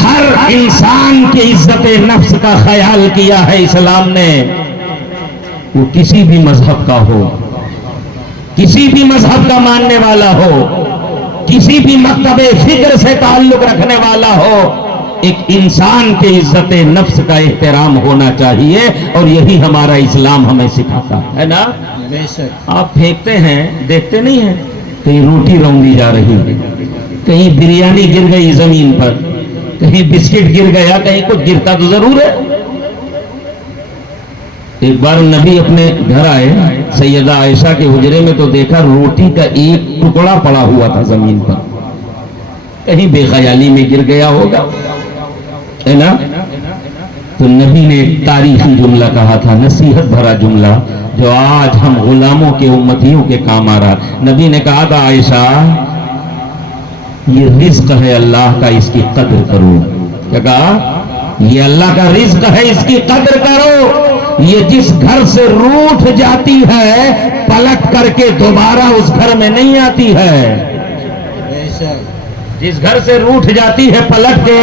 ہر انسان کی عزت نفس کا خیال کیا ہے اسلام نے، وہ کسی بھی مذہب کا ہو، کسی بھی مذہب کا ماننے والا ہو، کسی بھی مکتب فکر سے تعلق رکھنے والا ہو، ایک انسان کی عزت نفس کا احترام ہونا چاہیے، اور یہی ہمارا اسلام ہمیں سکھاتا ہے نا۔ بے شک۔ آپ پھینکتے ہیں، دیکھتے نہیں ہیں کہیں روٹی رونگی جا رہی، کہیں بریانی گر گئی زمین پر، کہیں بسکٹ گر گیا، کہیں کچھ گرتا تو ضرور ہے۔ ایک بار نبی اپنے گھر آئے، سیدہ عائشہ کے حجرے میں، تو دیکھا روٹی کا ایک ٹکڑا پڑا ہوا تھا زمین پر، کہیں بے خیالی میں گر گیا ہوگا، ہے نا۔ تو نبی نے ایک تاریخی جملہ کہا تھا، نصیحت بھرا جملہ جو آج ہم غلاموں کے امتیوں کے کام آ رہا۔ نبی نے کہا تھا عائشہ یہ رزق ہے اللہ کا، اس کی قدر کرو۔ کیا کہا؟ یہ اللہ کا رزق ہے، اس کی قدر کرو۔ یہ جس گھر سے روٹھ جاتی ہے پلٹ کر کے دوبارہ اس گھر میں نہیں آتی ہے. بے شک جس گھر سے روٹھ جاتی ہے پلٹ کے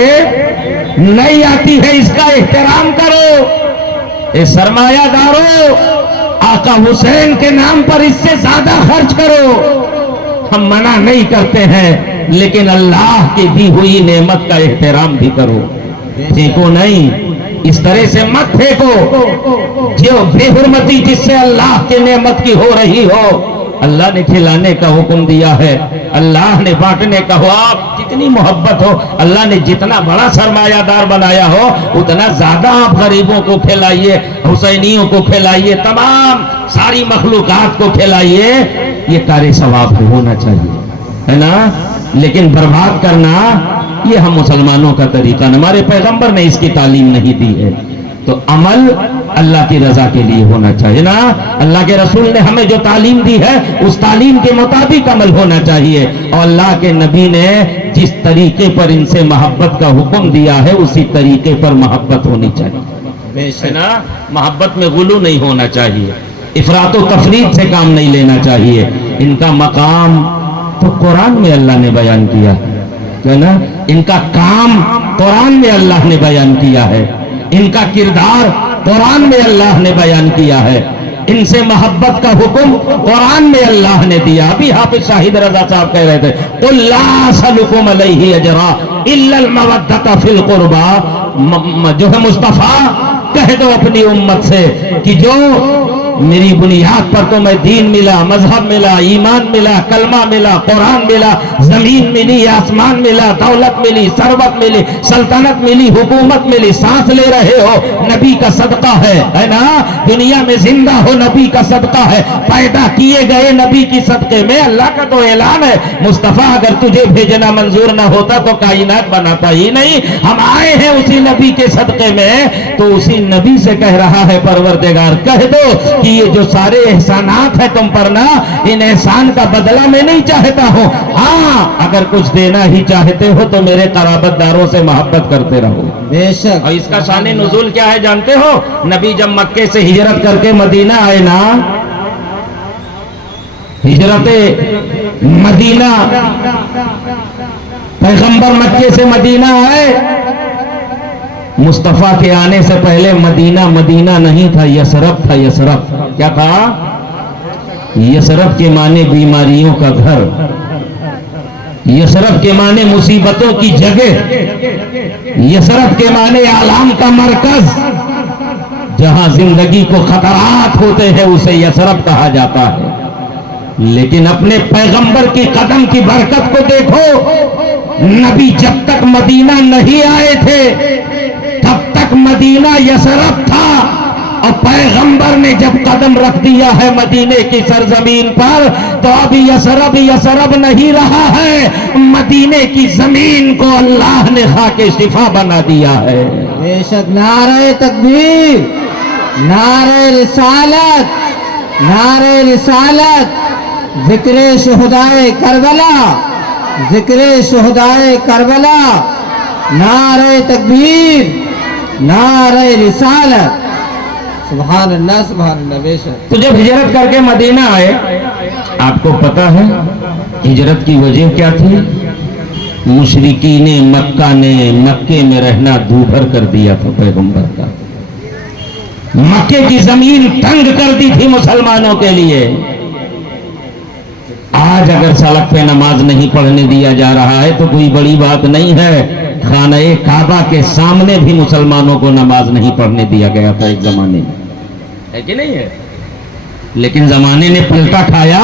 نہیں آتی ہے. اس کا احترام کرو. اے سرمایہ دارو، آقا حسین کے نام پر اس سے زیادہ خرچ کرو. ہم منع نہیں کرتے ہیں، لیکن اللہ کی دی ہوئی نعمت کا احترام بھی کرو. پھینکو نہیں، اس طرح سے مت پھینکو جو بے حرمتی جس سے اللہ کی نعمت کی ہو رہی ہو. اللہ نے کھلانے کا حکم دیا ہے، اللہ نے بانٹنے کا ہو. آپ جتنی محبت ہو، اللہ نے جتنا بڑا سرمایہ دار بنایا ہو اتنا زیادہ آپ غریبوں کو کھلائیے، حسینیوں کو کھلائیے، تمام ساری مخلوقات کو کھلائیے. یہ کار ثواب ہونا چاہیے، ہے نا. لیکن برباد کرنا یہ ہم مسلمانوں کا طریقہ، ہمارے پیغمبر نے اس کی تعلیم نہیں دی ہے. تو عمل اللہ کی رضا کے لیے ہونا چاہیے نا. اللہ کے رسول نے ہمیں جو تعلیم دی ہے اس تعلیم کے مطابق عمل ہونا چاہیے، اور اللہ کے نبی نے جس طریقے پر ان سے محبت کا حکم دیا ہے اسی طریقے پر محبت ہونی چاہیے. بے ہے شک نا. محبت میں غلو نہیں ہونا چاہیے، افراط و تفریط سے کام نہیں لینا چاہیے. ان کا مقام تو قرآن میں اللہ نے بیان کیا ہے نا. ان کا کام قرآن میں اللہ نے بیان کیا ہے، ان کا کردار قرآن میں اللہ نے بیان کیا ہے. ان سے محبت کا حکم قرآن میں اللہ نے دیا. ابھی حافظ شاہد رضا صاحب کہہ رہے تھے قُلْ لَا أَسْأَلُكُمْ عَلَيْهِ أَجْرًا إِلَّا الْمَوَدَّةَ فِي الْقُرْبَى. جو ہے مصطفیٰ کہہ دو اپنی امت سے کہ جو میری بنیاد پر تو میں دین ملا، مذہب ملا، ایمان ملا، کلمہ ملا، قرآن ملا، زمین ملی، آسمان ملا، دولت ملی، ثروت ملی، سلطنت ملی، حکومت ملی، سانس لے رہے ہو نبی کا صدقہ ہے نا. دنیا میں زندہ ہو نبی کا صدقہ ہے، پیدا کیے گئے نبی کی صدقے میں. اللہ کا تو اعلان ہے مصطفیٰ اگر تجھے بھیجنا منظور نہ ہوتا تو کائنات بناتا ہی نہیں. ہم آئے ہیں اسی نبی کے صدقے میں، تو اسی نبی سے کہہ رہا ہے پروردگار کہہ دو کہ یہ جو سارے احسانات ہیں تم پر نا، ان احسان کا بدلہ میں نہیں چاہتا ہوں. ہاں اگر کچھ دینا ہی چاہتے ہو تو میرے قرابت داروں سے محبت کرتے رہو. بے شک اور اس کا شان نزول کیا ہے جانتے ہو؟ نبی جب مکے سے ہجرت کر کے مدینہ آئے نا، ہجرت مدینہ، پیغمبر مکے سے مدینہ آئے. مصطفیٰ کے آنے سے پہلے مدینہ مدینہ نہیں تھا، یثرب تھا. یثرب کیا کہا؟ یثرب کے معنی بیماریوں کا گھر، یثرب کے معنی مصیبتوں کی جگہ، یثرب کے معنی عالم کا مرکز. جہاں زندگی کو خطرات ہوتے ہیں اسے یثرب کہا جاتا ہے. لیکن اپنے پیغمبر کی قدم کی برکت کو دیکھو. نبی جب تک مدینہ نہیں آئے تھے تب تک مدینہ یثرب تھا، اور پیغمبر نے جب قدم رکھ دیا ہے مدینے کی سرزمین پر تو اب یثرب یثرب نہیں رہا ہے، مدینے کی زمین کو اللہ نے خاک شفا بنا دیا ہے. بے شک. نعرہ تکبیر، نعرہ رسالت، نعرہ رسالت، ذکر شہدائے کربلا، ذکر شہدائے کربلا، نعرہ تکبیر، نعرہ رسالت. سبحان اللہ سبحان اللہ. بے شک. تو جب ہجرت کر کے مدینہ آئے، آپ کو پتا ہے ہجرت کی وجہ کیا تھی؟ مشرکین مکہ نے مکے میں رہنا دوبھر کر دیا تھا پیغمبر کا. مکے کی زمین تنگ کر دی تھی مسلمانوں کے لیے. آج اگر سڑک پہ نماز نہیں پڑھنے دیا جا رہا ہے تو کوئی بڑی بات نہیں ہے. خانہ کعبہ کے سامنے بھی مسلمانوں کو نماز نہیں پڑھنے دیا گیا تھا ایک زمانے میں، ہے کہ نہیں ہے؟ لیکن زمانے نے پلٹا کھایا.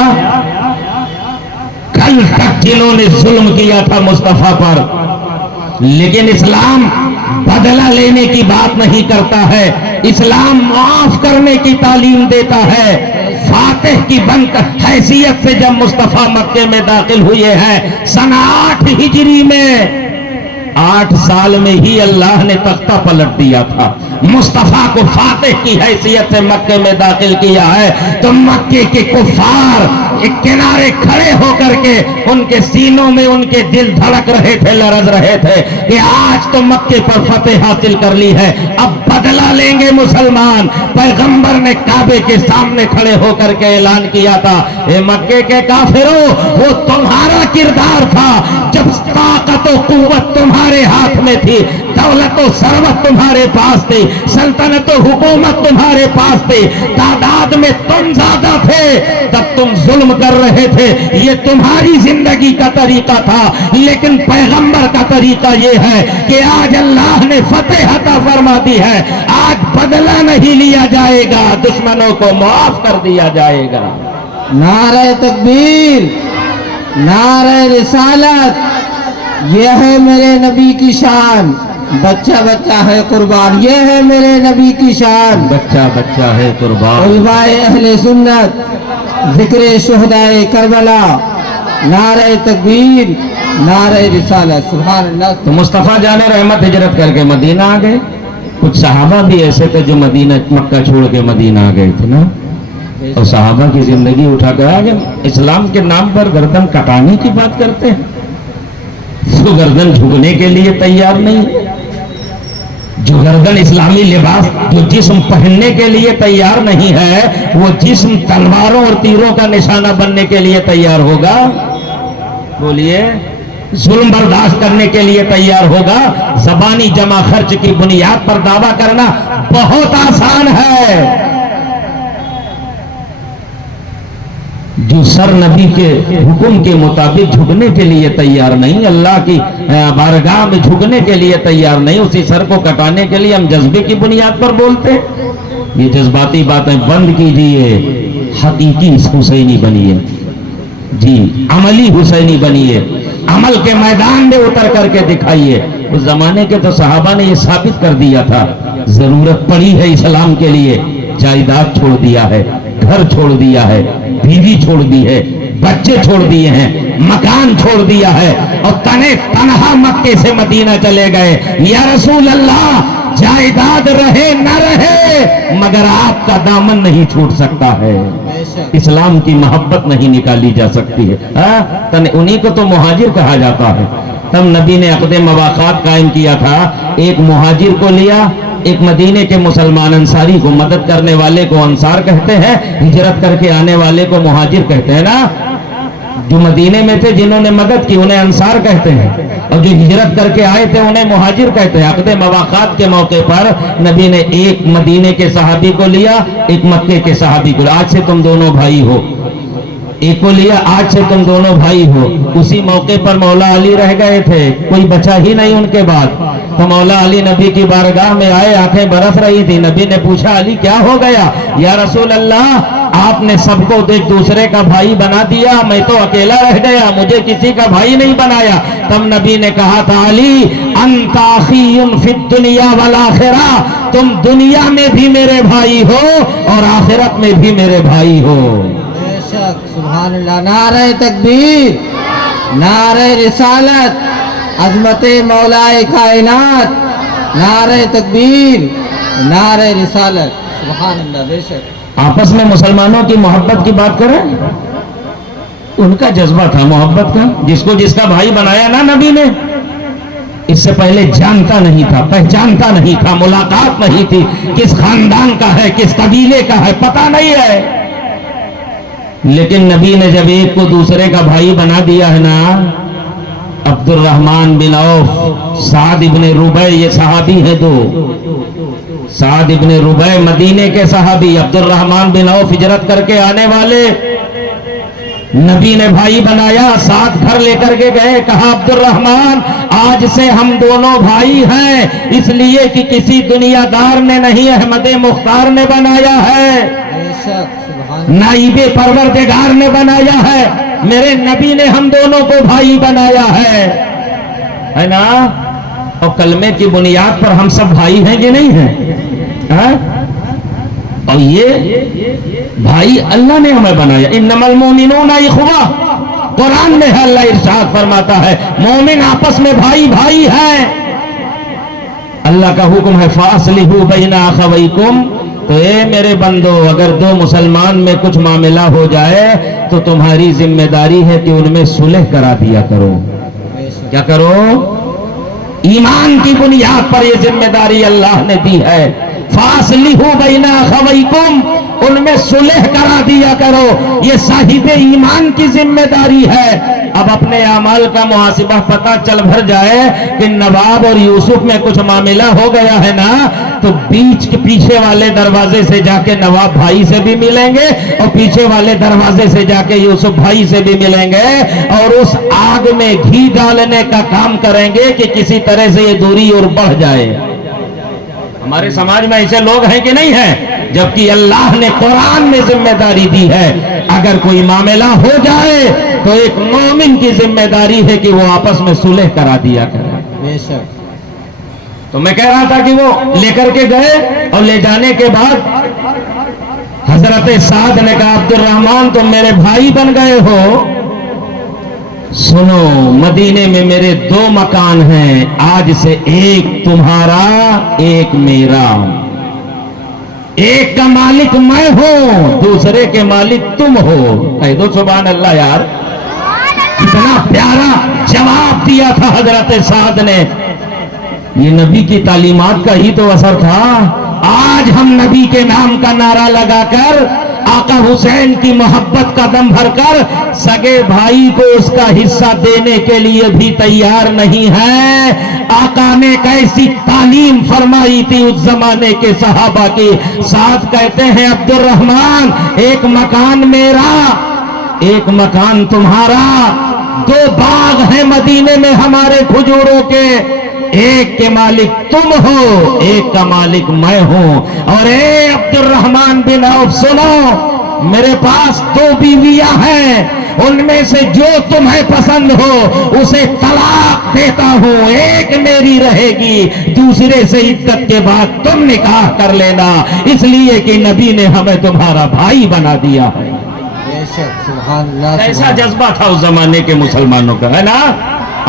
کل تک جنہوں نے ظلم کیا تھا مصطفیٰ پر، لیکن اسلام بدلہ لینے کی بات نہیں کرتا ہے، اسلام معاف کرنے کی تعلیم دیتا ہے. فاتح کی بنک حیثیت سے جب مصطفیٰ مکے میں داخل ہوئے ہیں سن 8 ہجری میں، 8 سال میں ہی اللہ نے تختہ پلٹ دیا تھا. مصطفیٰ کو فاتح کی حیثیت سے مکے میں داخل کیا ہے تو مکے کے کفار کے کنارے کھڑے ہو کر کے ان کے سینوں میں ان کے دل دھڑک رہے تھے, لرز رہے تھے کہ آج تو مکے پر فتح حاصل کر لی ہے, اب بدلہ لیں گے مسلمان. پیغمبر نے کعبے کے سامنے کھڑے ہو کر کے اعلان کیا تھا, اے مکے کے کافروں, وہ تمہارا کردار تھا جب طاقت و قوت تمہارے ہاتھ میں تھی, دولت و ثروت تمہارے پاس تھی, سلطنت و حکومت تمہارے پاس تھی, تعداد میں تم زیادہ تھے, تب تم ظلم کر رہے تھے. یہ تمہاری زندگی کا طریقہ تھا, لیکن پیغمبر کا طریقہ یہ ہے کہ آج اللہ نے فتح عطا فرما دی ہے, آج بدلہ نہیں لیا جائے گا, دشمنوں کو معاف کر دیا جائے گا. نعرہ تکبیر, نعرہ رسالت, یہ ہے میرے نبی کی شان. بچہ بچہ ہے قربان, یہ ہے میرے نبی کی شان. بچہ بچہ ہے قربان. علماء اہل سنت, ذکر شہدائے کربلا, نعرہ تکبیر, نعرہ رسالت. سبحان اللہ. تو مصطفیٰ جان رحمت ہجرت کر کے مدینہ آ گئے. کچھ صحابہ بھی ایسے تھے جو مدینہ مکہ چھوڑ کے مدینہ آ گئے تھے نا, اور صحابہ کی زندگی اٹھا کر آگے اسلام کے نام پر گردن کٹانے کی بات کرتے ہیں. جو گردن جھکنے کے لیے تیار نہیں, جو گردن اسلامی لباس, جو جسم پہننے کے لیے تیار نہیں ہے, وہ جسم تلواروں اور تیروں کا نشانہ بننے کے لیے تیار ہوگا؟ بولیے. ظلم برداشت کرنے کے لیے تیار ہوگا؟ زبانی جمع خرچ کی بنیاد پر دعویٰ کرنا بہت آسان ہے. جو سر نبی کے حکم کے مطابق جھکنے کے لیے تیار نہیں, اللہ کی بارگاہ میں جھکنے کے لیے تیار نہیں, اسی سر کو کٹانے کے لیے ہم جذبے کی بنیاد پر بولتے ہیں. یہ جذباتی باتیں بند کیجیے, حقیقی حسینی بنیے. جی, عملی حسینی بنیے, عمل کے میدان میں اتر کر کے دکھائیے. اس زمانے کے تو صحابہ نے یہ ثابت کر دیا تھا, ضرورت پڑی ہے اسلام کے لیے, جائیداد چھوڑ دیا ہے, گھر چھوڑ دیا ہے, بیوی چھوڑ دی ہے, بچے چھوڑ دیے ہیں, مکان چھوڑ دیا ہے, اور تنے تنہا مکے سے مدینہ چلے گئے. یا رسول اللہ, جائیداد رہے نہ رہے مگر آپ کا دامن نہیں چھوٹ سکتا ہے, اسلام کی محبت نہیں نکالی جا سکتی ہے. انہی کو تو مہاجر کہا جاتا ہے. تب نبی نے عقد مواقعات قائم کیا تھا, ایک مہاجر کو لیا, ایک مدینے کے مسلمان انصاری کو, مدد کرنے والے کو انصار کہتے ہیں, ہجرت کر کے آنے والے کو مہاجر کہتے ہیں نا. جو مدینے میں تھے جنہوں نے مدد کی انہیں انصار کہتے ہیں, اور جو ہجرت کر کے آئے تھے انہیں مہاجر کہتے ہیں. عقد مواقعات کے موقع پر نبی نے ایک مدینے کے صحابی کو لیا, ایک مکے کے صحابی کو. آج سے تم دونوں بھائی ہو. ایک کو لیا, آج سے تم دونوں بھائی ہو. اسی موقع پر مولا علی رہ گئے تھے, کوئی بچا ہی نہیں ان کے بعد. تو مولا علی نبی کی بارگاہ میں آئے, آنکھیں برس رہی تھی. نبی نے پوچھا, علی کیا ہو گیا؟ یا رسول اللہ, آپ نے سب کو ایک دوسرے کا بھائی بنا دیا, میں تو اکیلا رہ گیا, مجھے کسی کا بھائی نہیں بنایا. تب نبی نے کہا تھا, علی انت اخی فی الدنیا والآخرہ, تم دنیا میں بھی میرے بھائی ہو اور آخرت میں بھی میرے بھائی ہو. بے شک. سبحان اللہ. نعرہ تکبیر, نعرہ رسالت, عظمت مولا کائنات, نعرہ تکبیر, نعرہ رسالت. سبحان اللہ. بے شک. آپس میں مسلمانوں کی محبت کی بات کریں, ان کا جذبہ تھا محبت کا, جس کو جس کا بھائی بنایا نا نبی نے, اس سے پہلے جانتا نہیں تھا, پہچانتا نہیں تھا, ملاقات نہیں تھی, کس خاندان کا ہے, کس قبیلے کا ہے, پتہ نہیں ہے. لیکن نبی نے جب ایک کو دوسرے کا بھائی بنا دیا ہے نا, عبد الرحمن بن عوف, سعد ابن ربیع, یہ صحابی ہیں دو. سعد ابن ربیع مدینے کے صحابی, عبد الرحمن بن عوف ہجرت کر کے آنے والے. نبی نے بھائی بنایا, ساتھ گھر لے کر کے گئے, کہا عبد الرحمن آج سے ہم دونوں بھائی ہیں, اس لیے کہ کسی دنیا دار نے نہیں, احمد مختار نے بنایا ہے, بے شک. نائب پروردگار نے بنایا ہے, میرے نبی نے ہم دونوں کو بھائی بنایا ہے نا. اور کلمے کی بنیاد پر ہم سب بھائی ہیں کہ نہیں ہیں؟ اور یہ بھائی اللہ نے ہمیں بنایا. انما المؤمنون اخوہ, قرآن میں ہے, اللہ ارشاد فرماتا ہے مومن آپس میں بھائی بھائی ہیں. اللہ کا حکم ہے فاصلحوا بین اخویکم, تو اے میرے بندو اگر دو مسلمان میں کچھ معاملہ ہو جائے تو تمہاری ذمہ داری ہے کہ ان میں صلح کرا دیا کرو. کیا کرو؟ ایمان کی بنیاد پر یہ ذمہ داری اللہ نے دی ہے. فاصلحوا بین اخویکم، ان میں صلح کرا دیا کرو. یہ صاحب ایمان کی ذمہ داری ہے. اب اپنے اعمال کا محاسبہ پتہ چل بھر جائے کہ نواب اور یوسف میں کچھ معاملہ ہو گیا ہے نا، تو بیچ کے پیچھے والے دروازے سے جا کے نواب بھائی سے بھی ملیں گے اور پیچھے والے دروازے سے جا کے یوسف بھائی سے بھی ملیں گے اور اس آگ میں گھی ڈالنے کا کام کریں گے کہ کسی طرح سے یہ دوری اور بڑھ جائے. ہمارے سماج میں ایسے لوگ ہیں کہ نہیں ہیں؟ جبکہ اللہ نے قرآن میں ذمہ داری دی ہے اگر کوئی معاملہ ہو جائے تو ایک مومن کی ذمہ داری ہے کہ وہ آپس میں صلح کرا دیا کرے. بے شک. تو میں کہہ رہا تھا کہ وہ لے کر کے گئے اور لے جانے کے بعد حضرت سعد نے کہا عبد الرحمن تم میرے بھائی بن گئے ہو. سنو مدینے میں میرے 2 مکان ہیں، آج سے ایک تمہارا ایک میرا. ایک کا مالک میں ہوں، دوسرے کے مالک تم ہو. کہہ دو سبحان اللہ یار. کتنا پیارا جواب دیا تھا حضرت سعد نے. یہ نبی کی تعلیمات کا ہی تو اثر تھا. آج ہم نبی کے نام کا نعرہ لگا کر آقا حسین کی محبت کا دم بھر کر سگے بھائی کو اس کا حصہ دینے کے لیے بھی تیار نہیں ہے. آقا نے کیسی تعلیم فرمائی تھی اس زمانے کے صحابہ کی. سعد کہتے ہیں عبد الرحمن ایک مکان میرا ایک مکان تمہارا. 2 باغ ہیں مدینے میں ہمارے کھجوروں کے، ایک کے مالک تم ہو ایک کا مالک میں ہوں. اور اے عبد الرحمن بن عوف سنو، میرے پاس 2 بیویاں ہیں، ان میں سے جو تمہیں پسند ہو اسے طلاق دیتا ہوں. ایک میری رہے گی، دوسرے سے عدت کے بعد تم نکاح کر لینا، اس لیے کہ نبی نے ہمیں تمہارا بھائی بنا دیا ہے. بے شک. سبحان اللہ. ایسا جذبہ تھا اس زمانے کے مسلمانوں کا، ہے نا؟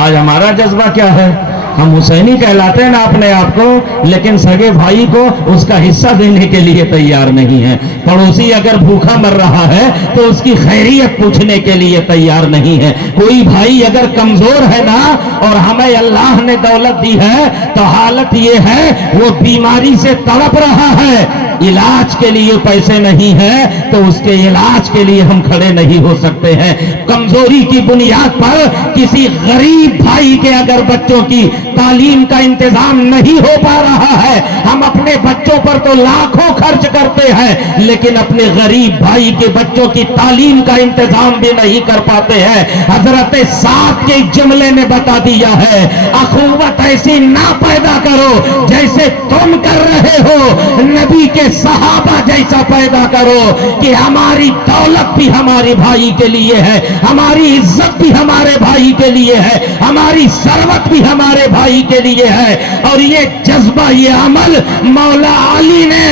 آج ہمارا جذبہ کیا ہے؟ ہم حسینی کہلاتے ہیں نا اپنے آپ کو، لیکن سگے بھائی کو اس کا حصہ دینے کے لیے تیار نہیں ہے. پڑوسی اگر بھوکا مر رہا ہے تو اس کی خیریت پوچھنے کے لیے تیار نہیں ہے. کوئی بھائی اگر کمزور ہے نا اور ہمیں اللہ نے دولت دی ہے تو حالت یہ ہے وہ بیماری سے تڑپ رہا ہے، علاج کے لیے پیسے نہیں ہے تو اس کے علاج کے لیے ہم کھڑے نہیں ہو سکتے ہیں. کمزوری کی بنیاد پر کسی غریب بھائی کے اگر بچوں کی تعلیم کا انتظام نہیں ہو پا رہا ہے، ہم اپنے بچوں پر تو لاکھوں خرچ کرتے ہیں لیکن اپنے غریب بھائی کے بچوں کی تعلیم کا انتظام بھی نہیں کر پاتے ہیں. حضرت سعد کے جملے نے بتا دیا ہے اخوت ایسی نہ پیدا کرو جیسے تم کر رہے ہو، نبی کے صحابہ جیسا پیدا کرو کہ ہماری دولت بھی ہمارے بھائی کے لیے ہے، ہماری عزت بھی ہمارے بھائی کے لیے ہے، ہماری ثروت بھی ہمارے بھائی کے لیے ہے. اور یہ جذبہ یہ عمل مولا علی نے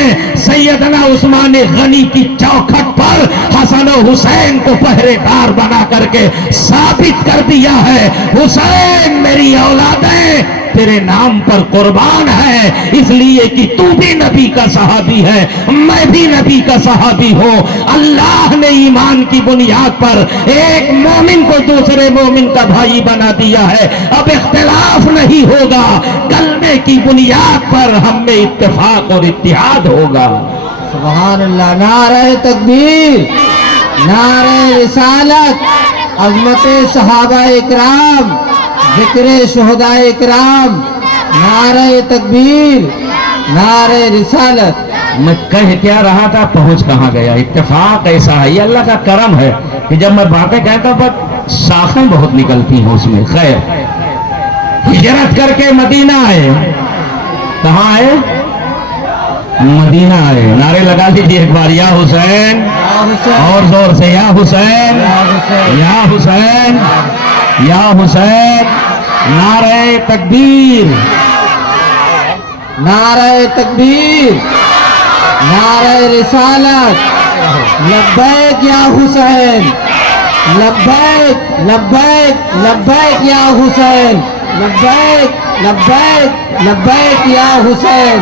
سیدنا عثمان غنی کی چوکھٹ پر حسن و حسین کو پہرے دار بنا کر کے ثابت کر دیا ہے. حسین میری اولادیں تیرے نام پر قربان ہے، اس لیے کہ تو بھی نبی کا صحابی ہے، میں بھی نبی کا صحابی ہوں. اللہ نے ایمان کی بنیاد پر ایک مومن کو دوسرے مومن کا بھائی بنا دیا ہے. اب اختلاف نہیں ہوگا، کلمے کی بنیاد پر ہم میں اتفاق اور اتحاد ہوگا. سبحان اللہ. نعرہ تکبیر، نعرہ رسالت، عظمت صحابہ اکرام، ذکر شہداء اکرام، نعرہ تکبیر، نعرہ رسالت. میں کہہ کیا رہا تھا پہنچ کہاں گیا. اتفاق ایسا ہے، یہ اللہ کا کرم ہے کہ جب میں باتیں کہتا ہوں پر شاخیں بہت نکلتی ہیں اس میں. خیر، ہجرت کر کے مدینہ آئے. کہاں آئے؟ مدینہ آئے. نعرے لگا لیجیے ایک بار، یا حسین، اور زور سے یا حسین، یا حسین، یا حسین. نعرہ تکبیر، نعرہ تکبیر، نعرہ رسالت. لبیک یا حسین، لبیک لبیک لبیک یا حسین، لبیک لبیک لبیک یا حسین،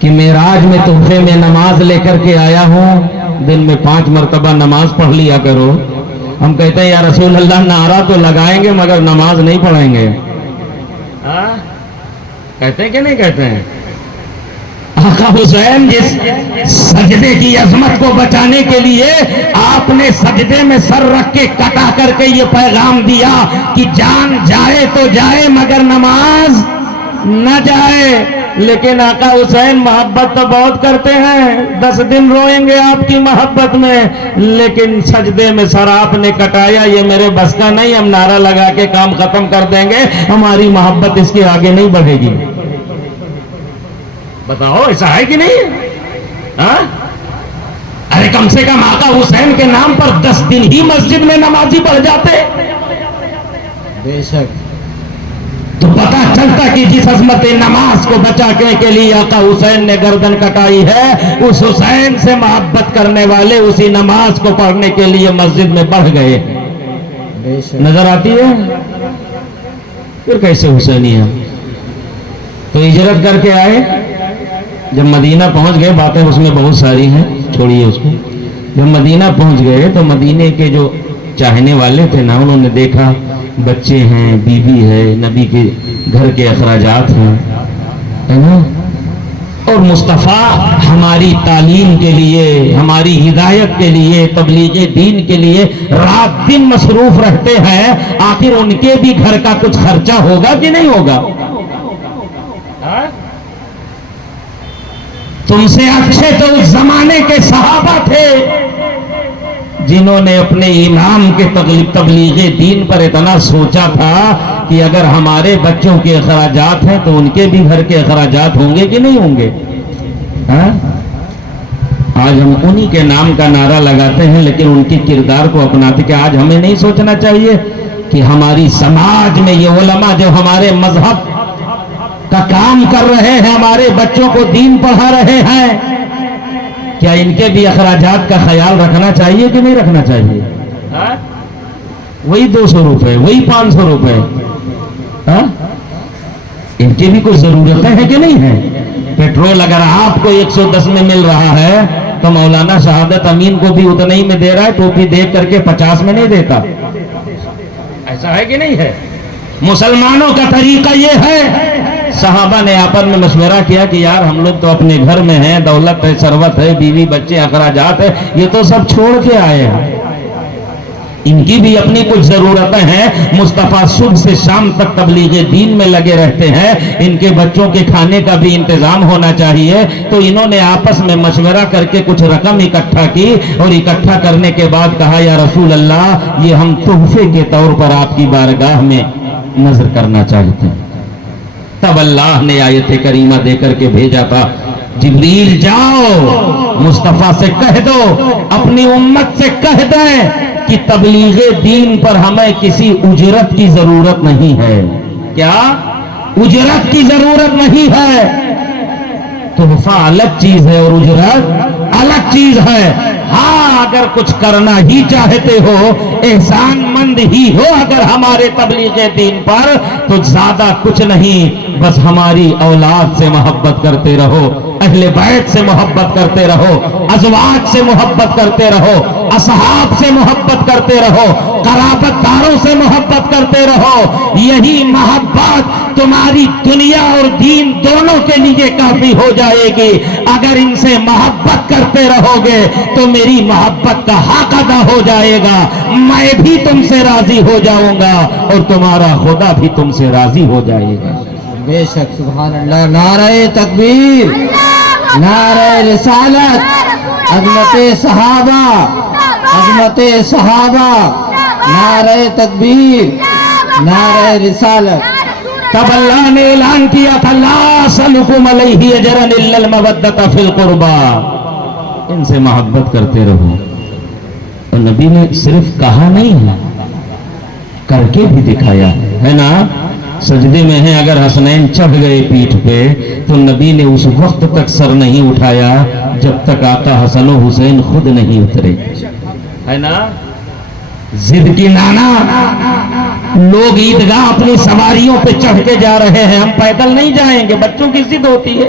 کہ معراج میں تحفے میں نماز لے کر کے آیا ہوں, دن میں 5 مرتبہ نماز پڑھ لیا کرو. ہم کہتے ہیں یا رسول اللہ نعرہ تو لگائیں گے مگر نماز نہیں پڑھیں گے. کہتے ہیں کہ نہیں کہتے ہیں؟ آقا حسین جس سجدے کی عظمت کو بچانے کے لیے آپ نے سجدے میں سر رکھ کے کٹا کر کے یہ پیغام دیا کہ جان جائے تو جائے مگر نماز نہ جائے. لیکن آقا حسین محبت تو بہت کرتے ہیں, 10 دن روئیں گے آپ کی محبت میں, لیکن سجدے میں سر آپ نے کٹایا, یہ میرے بس کا نہیں, ہم نعرہ لگا کے کام ختم کر دیں گے, ہماری محبت اس کے آگے نہیں بڑھے گی. بتاؤ ایسا ہے کہ نہیں؟ ارے کم سے کم آقا حسین کے نام پر 10 دن ہی مسجد میں نمازی پڑھ جاتے. بے شک. تو پتہ چلتا کہ جس عظمت نماز کو بچانے کے لیے آقا حسین نے گردن کٹائی ہے, اس حسین سے محبت کرنے والے اسی نماز کو پڑھنے کے لیے مسجد میں بڑھ گئے. نظر آتی ہے پھر کیسے حسینی ہے. تو ہجرت کر کے آئے, جب مدینہ پہنچ گئے, باتیں اس میں بہت ساری ہیں, چھوڑیے اس کو. جب مدینہ پہنچ گئے تو مدینے کے جو چاہنے والے تھے نا, انہوں نے دیکھا بچے ہیں, بیوی ہے, نبی کے گھر کے اخراجات ہیں, ہے نا, اور مصطفیٰ ہماری تعلیم کے لیے, ہماری ہدایت کے لیے, تبلیغ دین کے لیے رات دن مصروف رہتے ہیں, آخر ان کے بھی گھر کا کچھ خرچہ ہوگا کہ نہیں ہوگا؟ تم سے اچھے تو اس زمانے کے صحابہ تھے جنہوں نے اپنے امام کے تبلیغ دین پر اتنا سوچا تھا کہ اگر ہمارے بچوں کے اخراجات ہیں تو ان کے بھی گھر کے اخراجات ہوں گے کہ نہیں ہوں گے. آج ہم انہی کے نام کا نعرہ لگاتے ہیں لیکن ان کی کردار کو اپناتے. کہ آج ہمیں نہیں سوچنا چاہیے کہ ہماری سماج میں یہ علماء جو ہمارے مذہب کا کام کر رہے ہیں, ہمارے بچوں کو دین پڑھا رہے ہیں, کیا ان کے بھی اخراجات کا خیال رکھنا چاہیے کہ نہیں رکھنا چاہیے؟ وہی 200 روپے, وہی 500 روپے, ان کی بھی کوئی ضرورتیں ہیں کہ نہیں ہیں؟ پیٹرول اگر آپ کو 110 میں مل رہا ہے تو مولانا شہادت امین کو بھی اتنا ہی میں دے رہا ہے, ٹوپی دیکھ کر کے 50 میں نہیں دیتا. ایسا ہے کہ نہیں ہے؟ مسلمانوں کا طریقہ یہ ہے. صحابہ نے آپس میں مشورہ کیا کہ یار ہم لوگ تو اپنے گھر میں ہیں, دولت ہے, ثروت ہے, بیوی بچے, اخراجات ہے, یہ تو سب چھوڑ کے آئے ہیں, ان کی بھی اپنی کچھ ضرورتیں ہیں. مصطفیٰ صبح سے شام تک تبلیغ دین میں لگے رہتے ہیں, ان کے بچوں کے کھانے کا بھی انتظام ہونا چاہیے. تو انہوں نے آپس میں مشورہ کر کے کچھ رقم اکٹھا کی, اور اکٹھا کرنے کے بعد کہا یا رسول اللہ یہ ہم تحفے کے طور پر آپ کی بارگاہ میں نظر کرنا چاہتے ہیں. تب اللہ نے آیت کریمہ دے کر کے بھیجا تھا, جبریل جاؤ مصطفیٰ سے کہہ دو, اپنی امت سے کہہ دیں کہ تبلیغ دین پر ہمیں کسی اجرت کی ضرورت نہیں ہے. کیا اجرت کی ضرورت نہیں ہے؟ تحفہ الگ چیز ہے اور اجرت الگ چیز ہے. ہاں اگر کچھ کرنا ہی چاہتے ہو, احسان مند ہی ہو اگر ہمارے تبلیغ دین پر, تو زیادہ کچھ نہیں, بس ہماری اولاد سے محبت کرتے رہو, اہل بیت سے محبت کرتے رہو, ازواج سے محبت کرتے رہو, اصحاب سے محبت کرتے رہو, قرابت داروں سے محبت کرتے رہو. یہی محبت تمہاری دنیا اور دین دونوں کے لیے کافی ہو جائے گی. اگر ان سے محبت کرتے رہو گے تو میری محبت کا حق ادا ہو جائے گا, میں بھی تم سے راضی ہو جاؤں گا اور تمہارا خدا بھی تم سے راضی ہو جائے گا. بے شک. سبحان اللہ. نعرہ تکبیر, نعرہ رسالت, عظمت صحابہ, عظمت صحابہ, نعرہ تکبیر, نعرہ رسالت. تب اللہ نے اعلان کیا تھا لا اسألکم علیہ اجرا الا المودۃ فی القربى, ان سے محبت کرتے رہو. اور نبی نے صرف کہا نہیں ہے, کر کے بھی دکھایا ہے نا. سجدے میں ہیں, اگر حسنین چڑھ گئے پیٹھ پہ تو نبی نے اس وقت تک سر نہیں اٹھایا جب تک آقا حسن و حسین خود نہیں اترے, ہے نا. ضد کی نانا, لوگ عیدگاہ اپنی سواریوں پہ چڑھ کے جا رہے ہیں, ہم پیدل نہیں جائیں گے, بچوں کی ضد ہوتی ہے.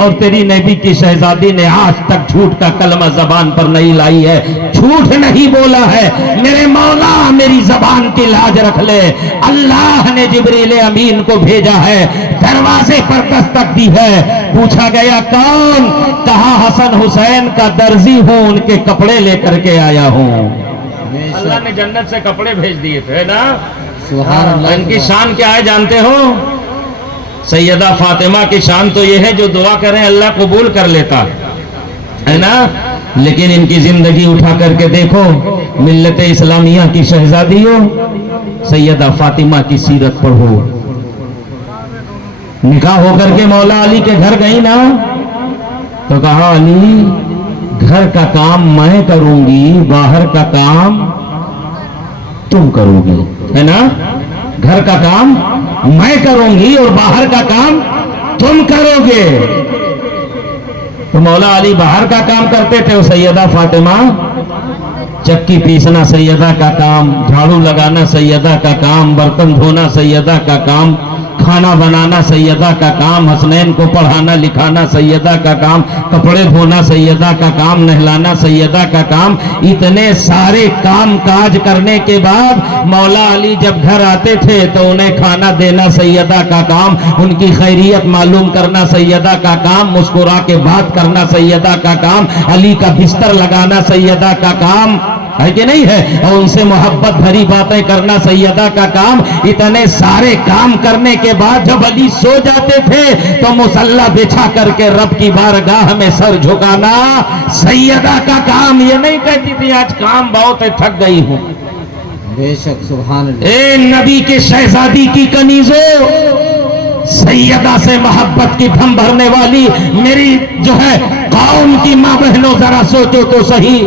اور تیری نبی کی شہزادی نے آج تک جھوٹ کا کلمہ زبان پر نہیں لائی ہے، جھوٹ نہیں بولا ہے۔ میرے مولا میری زبان کی لاج رکھ لے۔ اللہ نے جبریل امین کو بھیجا ہے، دروازے پر دستک دی ہے، پوچھا گیا کون؟ کہا حسن حسین کا درزی ہوں، ان کے کپڑے لے کر کے آیا ہوں۔ اللہ نے جنت سے کپڑے بھیج دیے تھے نا۔ سبحان اللہ۔ ان کی شان کیا ہے جانتے ہو؟ سیدہ فاطمہ کی شان تو یہ ہے جو دعا کریں اللہ قبول کر لیتا ہے نا، لیکن ان کی زندگی اٹھا کر کے دیکھو، ملت اسلامیہ کی شہزادی ہو، سیدہ فاطمہ کی سیرت پڑھو، نکاح ہو کر کے مولا علی کے گھر گئی نا، تو کہا علی گھر کا کام میں کروں گی، باہر کا کام تم کرو گی، ہے نا؟ گھر کا کام میں کروں گی اور باہر کا کام تم کرو گے۔ تو مولا علی باہر کا کام کرتے تھے، اور سیدہ فاطمہ چکی پیسنا سیدہ کا کام، جھاڑو لگانا سیدہ کا کام، برتن دھونا سیدہ کا کام، کھانا بنانا سیدہ کا کام، حسنین کو پڑھانا لکھانا سیدہ کا کام، کپڑے دھونا سیدہ کا کام، نہلانا سیدہ کا کام۔ اتنے سارے کام کاج کرنے کے بعد مولا علی جب گھر آتے تھے تو انہیں کھانا دینا سیدہ کا کام، ان کی خیریت معلوم کرنا سیدہ کا کام، مسکرا کے بات کرنا سیدہ کا کام، علی کا بستر لگانا سیدہ کا کام ہے کہ نہیں ہے، اور ان سے محبت بھری باتیں کرنا سیدہ کا کام۔ اتنے سارے کام کرنے کے بعد جب علی سو جاتے تھے تو مصلی بچھا کر کے رب کی بارگاہ میں سر جھکانا سیدہ کا کام۔ یہ نہیں کہتی تھی آج کام بہت ہے تھک گئی ہوں۔ بے شک سبحان اللہ۔ اے نبی کے شہزادی کی کنیزوں، سیدہ سے محبت کی دھم بھرنے والی میری جو ہے قوم کی ماں بہنوں، ذرا سوچو تو صحیح،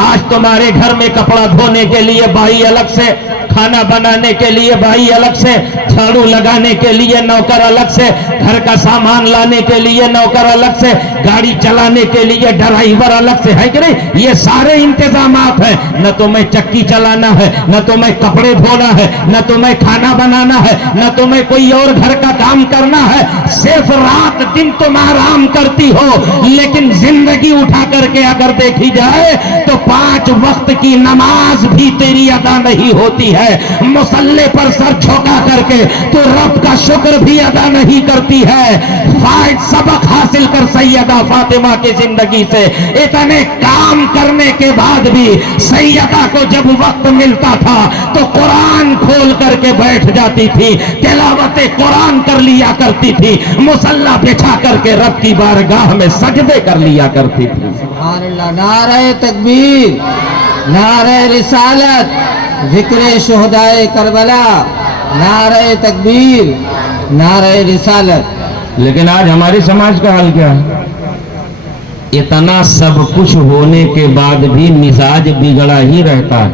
آج تمہارے گھر میں کپڑا دھونے کے لیے بھائی الگ سے، کھانا بنانے کے لیے بھائی الگ سے، جھاڑو لگانے کے لیے نوکر الگ سے، گھر کا سامان لانے کے لیے نوکر الگ سے، گاڑی چلانے کے لیے ڈرائیور الگ سے، ہے کہ نہیں؟ یہ سارے انتظامات ہیں، نہ تمہیں چکی چلانا ہے، نہ تمہیں کپڑے دھونا ہے، نہ تمہیں کھانا بنانا ہے، نہ تمہیں کوئی اور گھر کا کام کرنا ہے، صرف رات دن تم آرام کرتی ہو۔ لیکن زندگی اٹھا کر کے اگر دیکھی جائے تو 5 وقت کی نماز بھی تیری ادا نہیں ہوتی ہے، مصلی پر سر جھکا کر کے تو رب کا شکر بھی ادا نہیں کرتی ہے۔ فائد سبق حاصل کر سیدہ فاطمہ کی زندگی سے، اتنے کام کرنے کے بعد بھی سیدہ کو جب وقت ملتا تھا تو قرآن کھول کر کے بیٹھ جاتی تھی، تلاوت قرآن کر لیا کرتی تھی، مصلی بچھا کر کے رب کی بارگاہ میں سجدے کر لیا کرتی تھی۔ سبحان اللہ۔ نعرہ تکبیر، نعرہ رسالت، ذکر شہدائے کربلا، نعرہ تکبیر، نعرہ رسالت۔ لیکن آج ہماری سماج کا حال کیا ہے؟ اتنا سب کچھ ہونے کے بعد بھی مزاج بگڑا ہی رہتا ہے،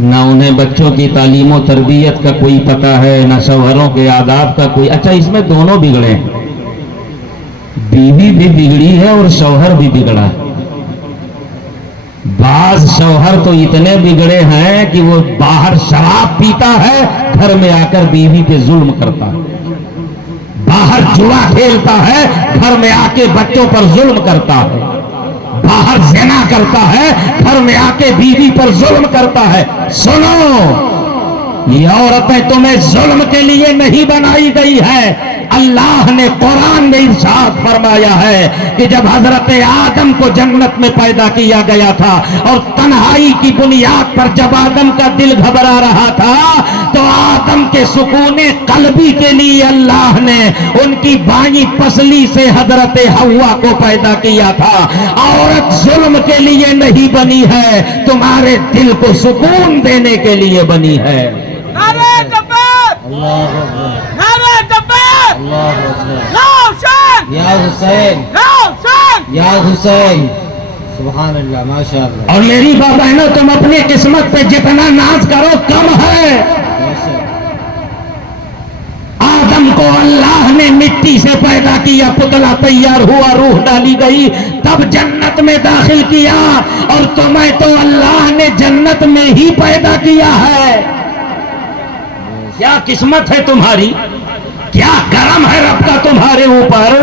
نہ انہیں بچوں کی تعلیم و تربیت کا کوئی پتہ ہے، نہ شوہروں کے آداب کا کوئی۔ اچھا اس میں دونوں بگڑے ہیں، بیوی بھی بگڑی ہے اور شوہر بھی بگڑا ہے۔ بعض شوہر تو اتنے بگڑے ہیں کہ وہ باہر شراب پیتا ہے، گھر میں آ کر بیوی پہ ظلم کرتا ہے، باہر جوا کھیلتا ہے، گھر میں آ کے بچوں پر ظلم کرتا ہے، باہر زنا کرتا ہے، گھر میں آ کے بیوی پر ظلم کرتا ہے۔ سنو، یہ عورتیں تمہیں ظلم کے لیے نہیں بنائی گئی ہے۔ اللہ نے قرآن میں ارشاد فرمایا ہے کہ جب حضرت آدم کو جنت میں پیدا کیا گیا تھا اور تنہائی کی بنیاد پر جب آدم کا دل گھبرا رہا تھا تو آدم کے سکون قلبی کے لیے اللہ نے ان کی بائیں پسلی سے حضرت حوا کو پیدا کیا تھا۔ عورت ظلم کے لیے نہیں بنی ہے، تمہارے دل کو سکون دینے کے لیے بنی ہے۔ نعرہ تکبیر! اللہ اکبر، نعرہ تکبیر! اللہ اکبر۔ یا حسین! یا حسین، یا حسین! یا حسین، سبحان اللہ، ماشاءاللہ۔ اور میری بات ہے نا، تم اپنی قسمت پہ جتنا ناز کرو کم ہے۔ بے شک۔ آدم کو اللہ نے مٹی سے پیدا کیا، پتلا تیار ہوا، روح ڈالی گئی، تب جنت میں داخل کیا، اور تمہیں تو اللہ نے جنت میں ہی پیدا کیا ہے۔ کیا قسمت ہے تمہاری، کیا کرم ہے رب کا تمہارے اوپر۔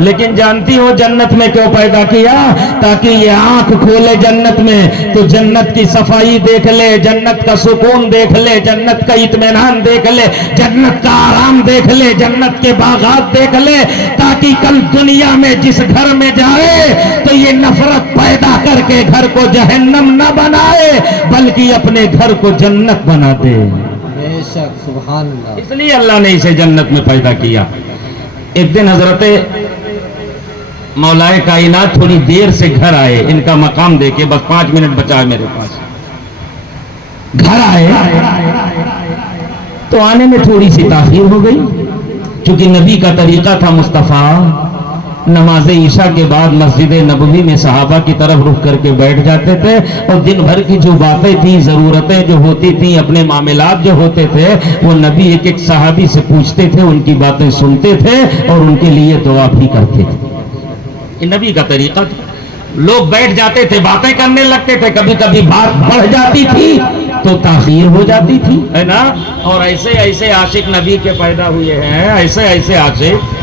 لیکن جانتی ہو جنت میں کیوں پیدا کیا؟ تاکہ یہ آنکھ کھولے جنت میں تو جنت کی صفائی دیکھ لے، جنت کا سکون دیکھ لے، جنت کا اطمینان دیکھ لے، جنت کا آرام دیکھ لے، جنت کے باغات دیکھ لے، تاکہ کل دنیا میں جس گھر میں جائے تو یہ نفرت پیدا کر کے گھر کو جہنم نہ بنائے بلکہ اپنے گھر کو جنت بنا دے۔ بے شک، سبحان اللہ۔ اس لیے اللہ نے اسے جنت میں پیدا کیا۔ ایک دن حضرت مولا کائنات تھوڑی دیر سے گھر آئے، ان کا مقام دیکھے، بس 5 منٹ بچا ہے میرے پاس۔ گھر آئے تو آنے میں تھوڑی سی تاخیر ہو گئی، چونکہ نبی کا طریقہ تھا مصطفیٰ نماز عشاء کے بعد مسجد نبوی میں صحابہ کی طرف رخ کر کے بیٹھ جاتے تھے اور دن بھر کی جو باتیں تھیں، ضرورتیں جو ہوتی تھیں، اپنے معاملات جو ہوتے تھے، وہ نبی ایک ایک صحابی سے پوچھتے تھے، ان کی باتیں سنتے تھے اور ان کے لیے دعا بھی کرتے تھے۔ یہ نبی کا طریقہ تھا۔ لوگ بیٹھ جاتے تھے، باتیں کرنے لگتے تھے، کبھی کبھی بات بڑھ جاتی تھی تو تاخیر ہو جاتی تھی، ہے نا؟ اور ایسے ایسے عاشق نبی کے پیدا ہوئے ہیں، ایسے ایسے عاشق۔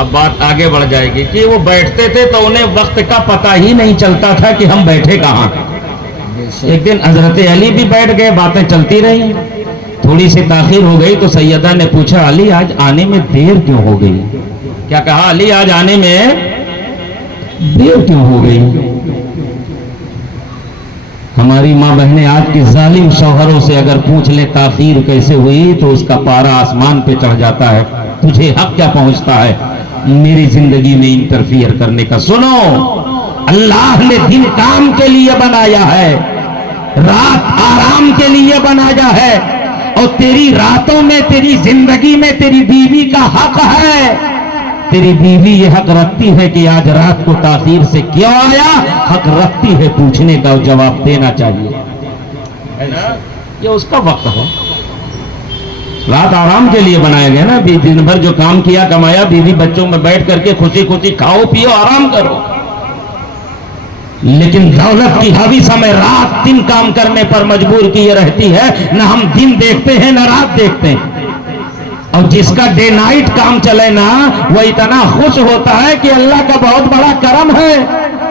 اب بات آگے بڑھ جائے گی کہ وہ بیٹھتے تھے تو انہیں وقت کا پتہ ہی نہیں چلتا تھا کہ ہم بیٹھے کہاں۔ ایک دن حضرت علی بھی بیٹھ گئے، باتیں چلتی رہی، تھوڑی سی تاخیر ہو گئی تو سیدہ نے پوچھا، علی آج آنے میں دیر کیوں ہو گئی؟ کیا کہا؟ علی آج آنے میں دیر کیوں ہو گئی؟ ہماری ماں بہنیں آج کے ظالم شوہروں سے اگر پوچھ لیں تاخیر کیسے ہوئی تو اس کا پارا آسمان پہ چڑھ جاتا ہے۔ تجھے حق کیا پہنچتا ہے میری زندگی میں انٹرفیئر کرنے کا؟ سنو، اللہ نے دن کام کے لیے بنایا ہے، رات آرام کے لیے بنایا ہے، اور تیری راتوں میں، تیری زندگی میں تیری بیوی کا حق ہے۔ تیری بیوی یہ حق رکھتی ہے کہ آج رات کو تاخیر سے کیوں آیا، حق رکھتی ہے پوچھنے کا اور جواب دینا چاہیے، ہے نا؟ یہ اس کا وقت ہے۔ رات آرام کے لیے بنایا گیا نا، دن بھر جو کام کیا کمایا، بیوی بچوں میں بیٹھ کر کے خوشی خوشی کھاؤ پیو آرام کرو، لیکن دولت کی حویث ہمیں رات دن کام کرنے پر مجبور کیے رہتی ہے، نہ ہم دن دیکھتے ہیں نہ رات دیکھتے ہیں۔ اور جس کا ڈے نائٹ کام چلے نا، وہ اتنا خوش ہوتا ہے کہ اللہ کا بہت بڑا کرم ہے،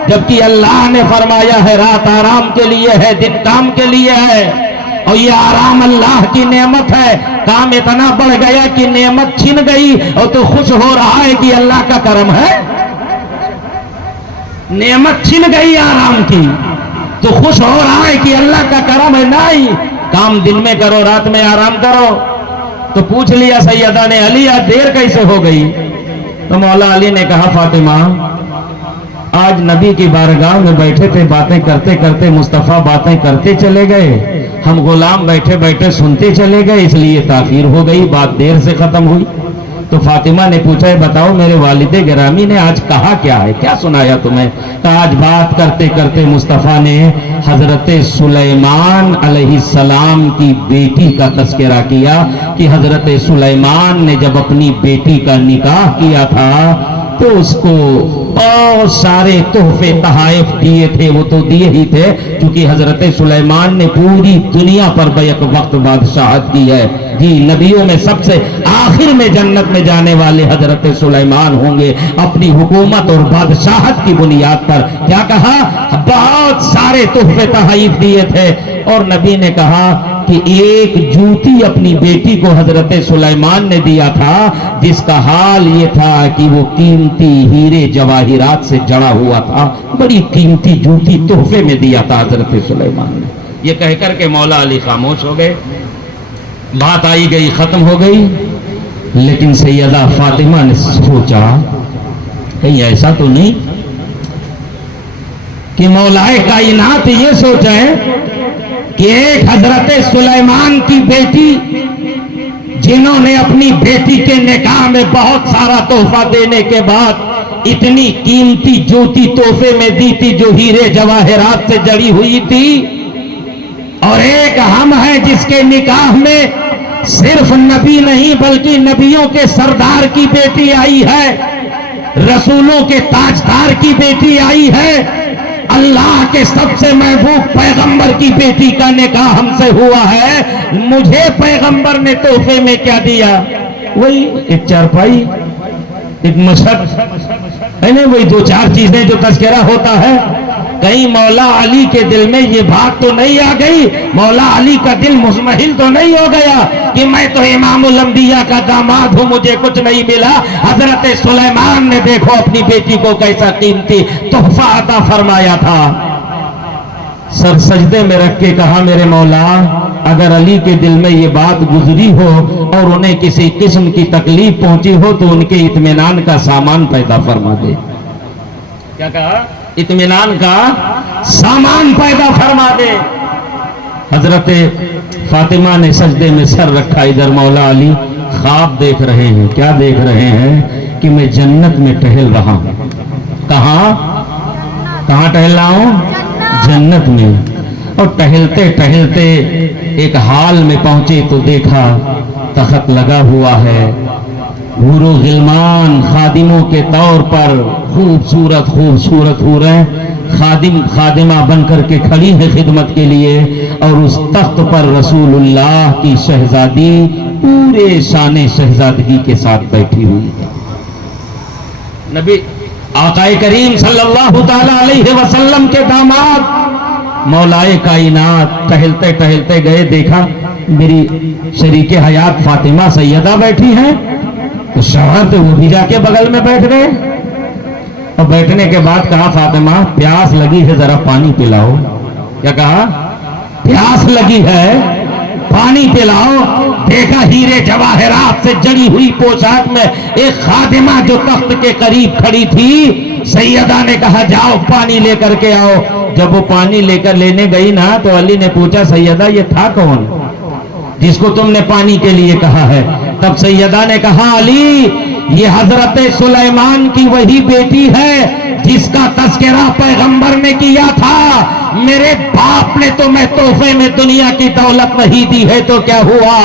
جبکہ اللہ نے فرمایا ہے رات آرام کے لیے ہے، دن کام کے لیے ہے، اور یہ آرام اللہ کی نعمت ہے۔ کام اتنا بڑھ گیا کہ نعمت چھن گئی اور تو خوش ہو رہا ہے کہ اللہ کا کرم ہے۔ نعمت چھن گئی آرام کی تو خوش ہو رہا ہے کہ اللہ کا کرم ہے۔ نہیں، کام دن میں کرو، رات میں آرام کرو۔ تو پوچھ لیا سیدہ نے، علی آج دیر کیسے ہو گئی؟ تو مولا علی نے کہا، فاطمہ آج نبی کی بارگاہ میں بیٹھے تھے، باتیں کرتے کرتے مصطفیٰ باتیں کرتے چلے گئے، ہم غلام بیٹھے بیٹھے سنتے چلے گئے، اس لیے تاخیر ہو گئی، بات دیر سے ختم ہوئی۔ تو فاطمہ نے پوچھا، بتاؤ میرے والد گرامی نے آج کہا کیا ہے، کیا سنایا تمہیں؟ کہا آج بات کرتے کرتے مصطفیٰ نے حضرت سلیمان علیہ السلام کی بیٹی کا تذکرہ کیا کہ حضرت سلیمان نے جب اپنی بیٹی کا نکاح کیا تھا تو اس کو بہت سارے تحفے تحائف دیے تھے، وہ تو دیے ہی تھے کیونکہ حضرت سلیمان نے پوری دنیا پر بیک وقت بادشاہت کی ہے۔ جی، نبیوں میں سب سے آخر میں جنت میں جانے والے حضرت سلیمان ہوں گے، اپنی حکومت اور بادشاہت کی بنیاد پر۔ کیا کہا؟ بہت سارے تحفے تحائف دیے تھے، اور نبی نے کہا کہ ایک جوتی اپنی بیٹی کو حضرت سلیمان نے دیا تھا، جس کا حال یہ تھا کہ وہ قیمتی ہیرے جواہرات سے جڑا ہوا تھا، بڑی قیمتی جوتی تحفے میں دیا تھا حضرت سلیمان نے۔ یہ کہہ کر کے مولا علی خاموش ہو گئے، بات آئی گئی ختم ہو گئی، لیکن سیدہ فاطمہ نے سوچا کہیں ایسا تو نہیں کہ مولا کائنات یہ سوچیں کہ ایک حضرت سلیمان کی بیٹی جنہوں نے اپنی بیٹی کے نکاح میں بہت سارا تحفہ دینے کے بعد اتنی قیمتی جوتی تحفے میں دی تھی جو ہیرے جواہرات سے جڑی ہوئی تھی، اور ایک ہم ہیں جس کے نکاح میں صرف نبی نہیں بلکہ نبیوں کے سردار کی بیٹی آئی ہے، رسولوں کے تاجدار کی بیٹی آئی ہے، اللہ کے سب سے محبوب پیغمبر کی بیٹی کا نکاح ہم سے ہوا ہے، مجھے پیغمبر نے تحفے میں کیا دیا؟ وہی ایک چارپائی، ایک مشہد ہے نا, وہی دو چار چیزیں جو تذکرہ ہوتا ہے. کہیں مولا علی کے دل میں یہ بات تو نہیں آ گئی, مولا علی کا دل مطمئن تو نہیں ہو گیا کہ میں تو امام الانبیاء کا داماد ہوں, مجھے کچھ نہیں ملا. حضرت سلیمان نے دیکھو اپنی بیٹی کو کیسا قیمتی تحفہ عطا فرمایا تھا. سر سجدے میں رکھ کے کہا میرے مولا اگر علی کے دل میں یہ بات گزری ہو اور انہیں کسی قسم کی تکلیف پہنچی ہو تو ان کے اطمینان کا سامان پیدا فرما دے. کیا کہا؟ اطمینان کا سامان پیدا فرما دے. حضرت فاطمہ نے سجدے میں سر رکھا, ادھر مولا علی خواب دیکھ رہے ہیں. کیا دیکھ رہے ہیں؟ کہ میں جنت میں ٹہل رہا ہوں. کہاں ٹہل رہا ہوں؟ جنت میں. اور ٹہلتے ٹہلتے ایک حال میں پہنچے تو دیکھا تخت لگا ہوا ہے, حور و غلمان خادموں کے طور پر خوبصورت ہو رہے ہیں, خادمہ بن کر کے کھڑی ہے خدمت کے لیے, اور اس تخت پر رسول اللہ کی شہزادی پورے شان شہزادگی کے ساتھ بیٹھی ہوئی ہے. نبی آقا کریم صلی اللہ تعالی علیہ وسلم کے داماد مولائے کائنات ٹہلتے ٹہلتے گئے, دیکھا میری شریک حیات فاطمہ سیدہ بیٹھی ہیں, تو شوہر تھے وہ بھی جا کے بغل میں بیٹھ گئے. اور بیٹھنے کے بعد کہا فاطمہ پیاس لگی ہے ذرا پانی پلاؤ. کیا کہا؟ پیاس لگی ہے پانی پلاؤ. دیکھا ہیرے جواہرات سے جڑی ہوئی پوشاک میں ایک خادمہ جو تخت کے قریب کھڑی تھی. سیدہ نے کہا جاؤ پانی لے کر کے آؤ. جب وہ پانی لے کر لینے گئی نا تو علی نے پوچھا سیدہ یہ تھا کون جس کو تم نے پانی کے لیے کہا ہے؟ تب سیدہ نے کہا علی یہ حضرت سلیمان کی وہی بیٹی ہے جس کا تذکرہ پیغمبر نے کیا تھا. میرے باپ نے تو میں تحفے میں دنیا کی دولت نہیں دی ہے تو کیا ہوا,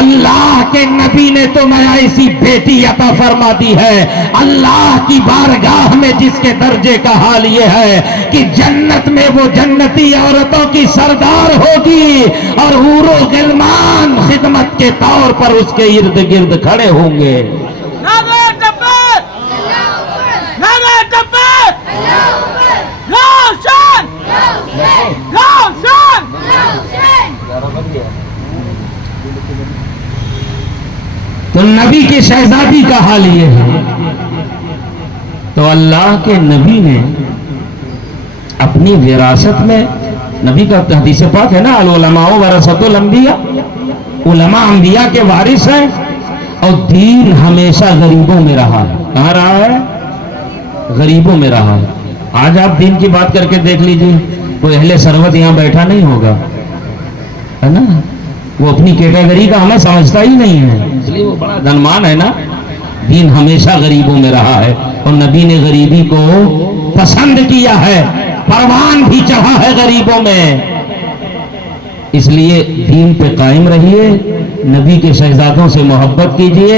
اللہ کے نبی نے تو میں ایسی بیٹی عطا فرما دی ہے. اللہ کی بارگاہ میں جس کے درجے کا حال یہ ہے کہ جنت میں وہ جنتی عورتوں کی سردار ہوگی اور حور و غلمان خدمت کے طور پر اس کے ارد گرد کھڑے ہوں گے. نعرہ تکبیر! نعرہ تکبیر! روشن! روشن! تو نبی کی شہزادی کا حال یہ ہے. تو اللہ کے نبی نے اپنی وراثت میں, نبی کا حدیث پاک ہے نا العلماء ورثۃ الانبیاء, علماء انبیاء کے وارث ہیں. اور دین ہمیشہ غریبوں میں رہا ہے. کہاں رہا ہے؟ غریبوں میں رہا ہے. آج آپ دین کی بات کر کے دیکھ لیجئے, کوئی اہل ثروت یہاں بیٹھا نہیں ہوگا, ہے نا, وہ اپنی کیٹیگری کا ہمیں سمجھتا ہی نہیں ہے, اس لیے وہ بڑا دھنوان ہے نا. دین ہمیشہ غریبوں میں رہا ہے اور نبی نے غریبی کو پسند کیا ہے, پروان بھی چڑھا ہے غریبوں میں. اس لیے دین پہ قائم رہیے, نبی کے شہزادوں سے محبت کیجئے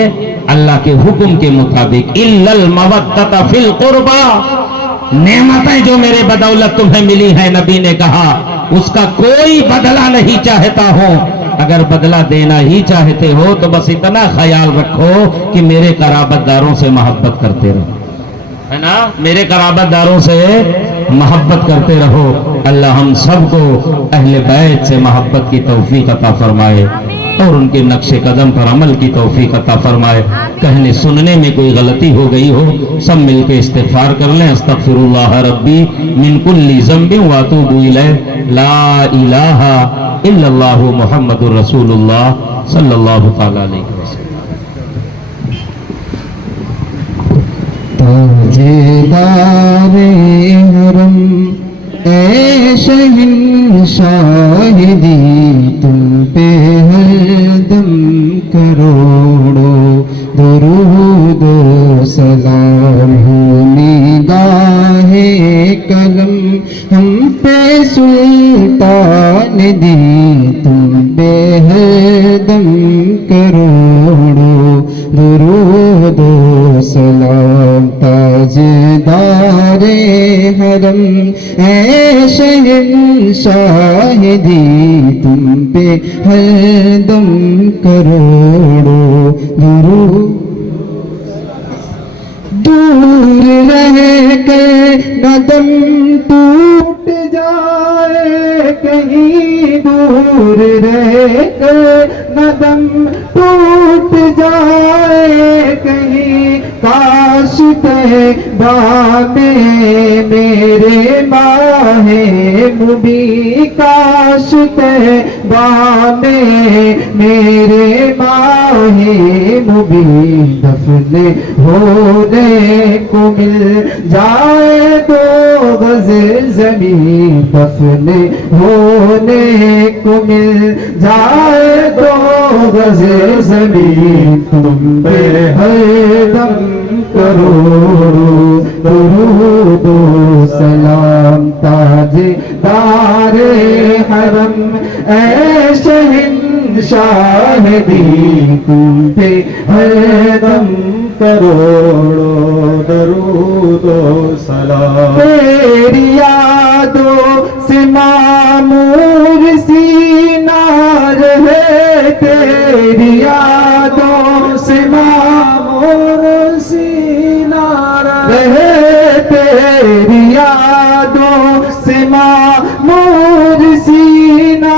اللہ کے حکم کے مطابق. الا المودۃ فی القربى, نعمتیں جو میرے بدولت تمہیں ملی ہیں نبی نے کہا اس کا کوئی بدلہ نہیں چاہتا ہوں. اگر بدلہ دینا ہی چاہتے ہو تو بس اتنا خیال رکھو کہ میرے قرابت داروں سے محبت کرتے رہو, ہے نا, میرے قرابت داروں سے محبت کرتے رہو. اللہ ہم سب کو اہل بیت سے محبت کی توفیق عطا فرمائے اور ان کے نقش قدم پر عمل کی توفیق عطا فرمائے. کہنے سننے میں کوئی غلطی ہو گئی ہو سب مل کے استغفار کر لیں. استغفر اللہ ربی من کل ذنب واتوب الیہ, لا الہ الا اللہ محمد رسول اللہ صلی اللہ تعالی علیہ وسلم. تاجدار حرم اے شہنشاہ دی, تم پہ ہر دم کروڑوں درود و سلام ہو. نگاہ کرم ہم پہ سلطان دی, تم پہ ہر دم کروڑوں درود و سلام. تاجدار حرم اے شہنشاہ دی, تم پہ ہر دم کروڑوں درود. دور رہ کے نہ دم ٹوٹ جائے، کہیں دور رہ کے نہ دم ٹوٹ جائے، کہیں کاش طیبہ میں میرے ماہ مبیں، کاش طیبہ میں میرے ماہ مبیں دفن ہونے کو مل جائے دو گز زمین، دفن ہونے کو مل جائے دو گز زمین، تم پہ ہر دم کروڑوں درود و سلام تاجدار حرم اے شہنشاہ دین، تم پہ ہر دم کروڑوں درود و سلام، تیری یادوں سے معمور سینہ رہے، تیری یادوں سے معمور سینہ رہے، تیری یادوں سے معمور سینہ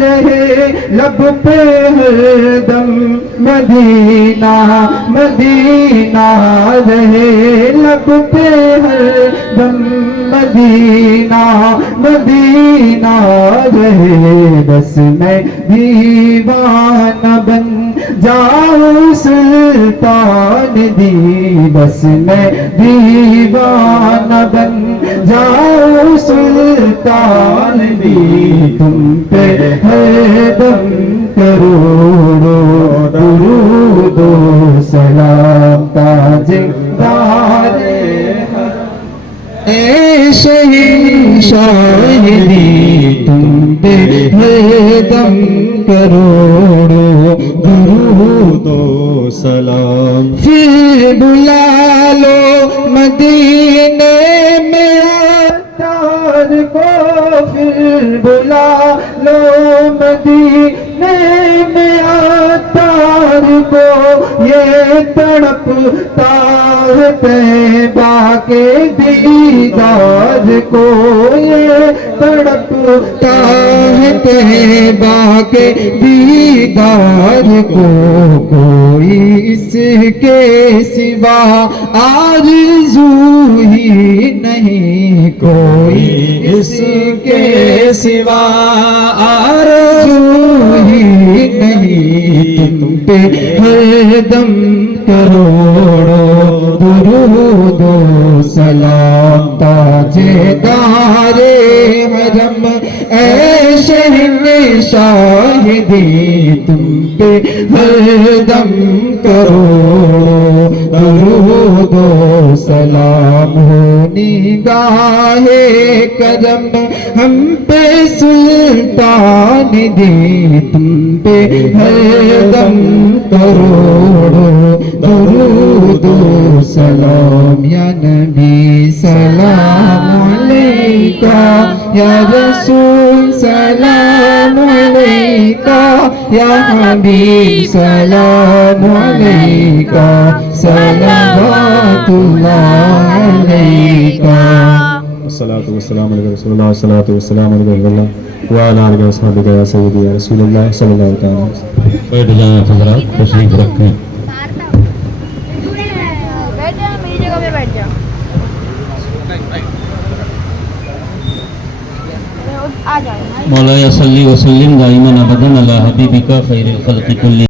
رہے، لب پہ ہر دم مدینہ مدینہ رہے، لب پہ ہر دم مدینہ مدینہ رہے، بس میں دیوانہ بن جاؤں سلطان دی، بس میں دیوانہ بن جاؤں سلطان دی، تم پہ ہر دم کروڑوں درود و سلام تاجدار اے شہنشاہ دی، تم پہ ہر دم کروڑوں درود و سلام، پھر بلا لو مدینے میں عطار کو، پھر بلا لو مدینے میں عطار کو، یہ تڑپتا ہے طیبہ کے دیدار کو، یہ تڑپتا ہے طیبہ کے دیدار کو، کوئی اس کے سوا آرزو ہی نہیں، کوئی اس کے سوا آرزو ہی نہیں، تم پہ ہر دم کروڑوں درود و سلام تاجدار حرم اے شہنشاہ دی، تم پہ ہر دم کروڑوں درود و سلام ہو نگاہ کرم ہم پہ سلطان دی، تم پہ ہر دم کروڑوں درود و سلام، یا نبی سلام علیکہ، یا رسول سلام علیکہ، یا حبیب سلام علیکہ، صلوات اللہ علیکہ۔ الصلاة والسلام علی رسول اللہ، الصلاة والسلام علی رسول اللہ وعلی آلہ وصحبہ یا سیدی یا رسول اللہ صلی اللہ تعالی علیہ وسلم۔ بیٹھ جائیں حضرات، تشریف رکھیں۔ بیٹھ جاؤ، میری جگہ پہ بیٹھ جاؤ۔ آ جاؤ مولا صلی وسلم دائما ابدا علی حبیبک خیر الخلق کل